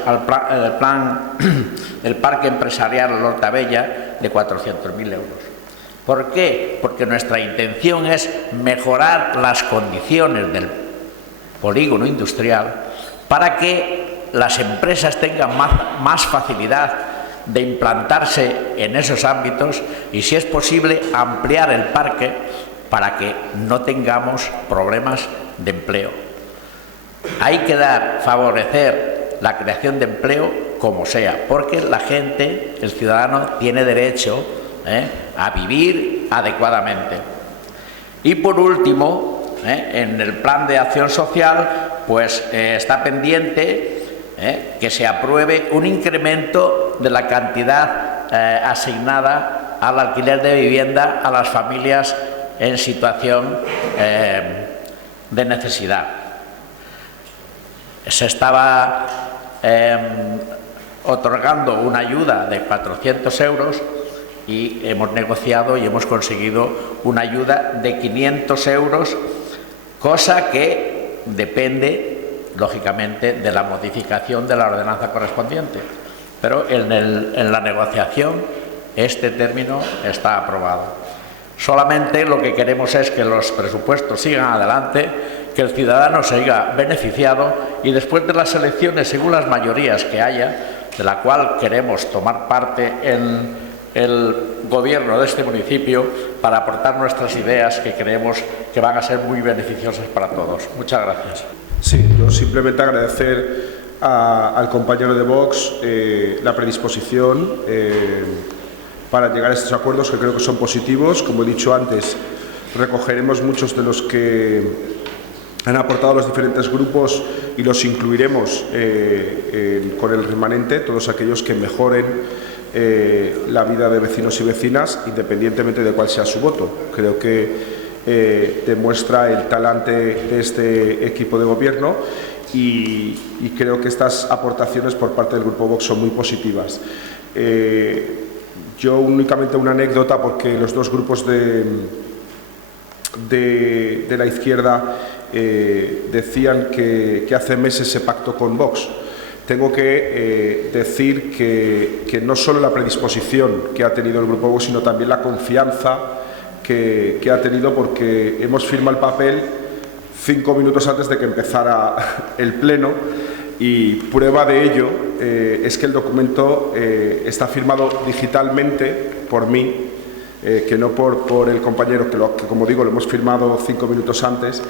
el Parque Empresarial Hortabella de 400.000 euros. ¿Por qué? Porque nuestra intención es mejorar las condiciones del polígono industrial para que las empresas tengan más facilidad de implantarse en esos ámbitos y, si es posible, ampliar el parque para que no tengamos problemas de empleo. Hay que favorecer la creación de empleo como sea, porque la gente, el ciudadano, tiene derecho a vivir adecuadamente. Y por último, en el plan de acción social, pues está pendiente que se apruebe un incremento de la cantidad asignada al alquiler de vivienda a las familias en situación de necesidad. Se estaba otorgando una ayuda de 400 euros y hemos negociado y hemos conseguido una ayuda de 500 euros, cosa que depende, lógicamente, de la modificación de la ordenanza correspondiente. Pero en la negociación este término está aprobado. Solamente lo que queremos es que los presupuestos sigan adelante, que el ciudadano se haya beneficiado y después de las elecciones, según las mayorías que haya, de la cual queremos tomar parte en el gobierno de este municipio para aportar nuestras ideas que creemos que van a ser muy beneficiosas para todos. Muchas gracias. Sí, yo simplemente agradecer al compañero de Vox la predisposición para llegar a estos acuerdos, que creo que son positivos. Como he dicho antes, recogeremos muchos de los que han aportado los diferentes grupos y los incluiremos con el remanente, todos aquellos que mejoren la vida de vecinos y vecinas, independientemente de cuál sea su voto. Creo que demuestra el talante de este equipo de gobierno y creo que estas aportaciones por parte del Grupo Vox son muy positivas. Yo únicamente una anécdota, porque los dos grupos de la izquierda decían que hace meses se pactó con Vox. Tengo que decir que no solo la predisposición que ha tenido el Grupo Vox, sino también la confianza que ha tenido, porque hemos firmado el papel 5 minutos antes de que empezara el pleno, y prueba de ello es que el documento está firmado digitalmente por mí, que no por el compañero, que como digo lo hemos firmado 5 minutos antes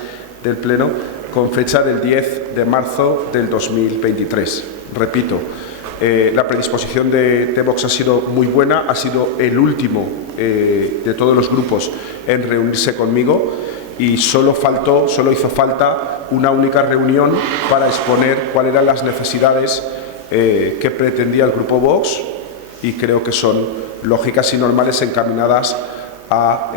del pleno, con fecha del 10 de marzo del 2023. Repito, la predisposición de Vox ha sido muy buena, ha sido el último de todos los grupos en reunirse conmigo, y solo hizo falta una única reunión para exponer cuáles eran las necesidades que pretendía el Grupo Vox, y creo que son lógicas y normales, encaminadas a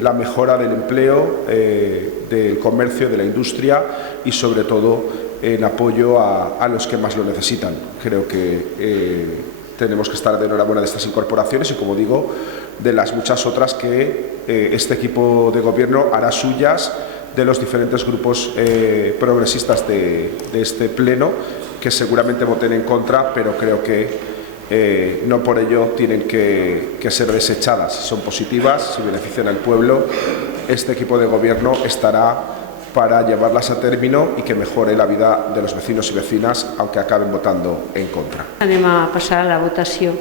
la mejora del empleo, del comercio, de la industria y sobre todo en apoyo a los que más lo necesitan. Creo que tenemos que estar de enhorabuena de estas incorporaciones y, como digo, de las muchas otras que este equipo de gobierno hará suyas, de los diferentes grupos progresistas de este pleno, que seguramente voten en contra, pero creo que no por ello tienen que ser desechadas. Si son positivas, si benefician al pueblo, este equipo de gobierno estará para llevarlas a término y que mejore la vida de los vecinos y vecinas, aunque acaben votando en contra. Anem a passar a la votació.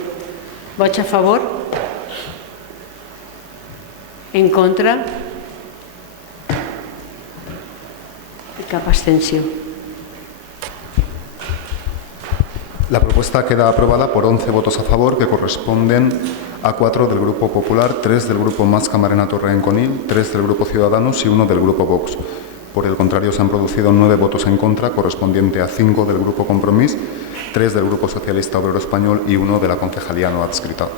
Vots a favor? En contra? I cap abstenció. La propuesta queda aprobada por 11 votos a favor, que corresponden a 4 del Grupo Popular, 3 del Grupo Mas Camarena Torre Conil, 3 del Grupo Ciudadanos y 1 del Grupo Vox. Por el contrario, se han producido 9 votos en contra, correspondiente a 5 del Grupo Compromís, 3 del Grupo Socialista Obrero Español y 1 de la concejalía no adscrita.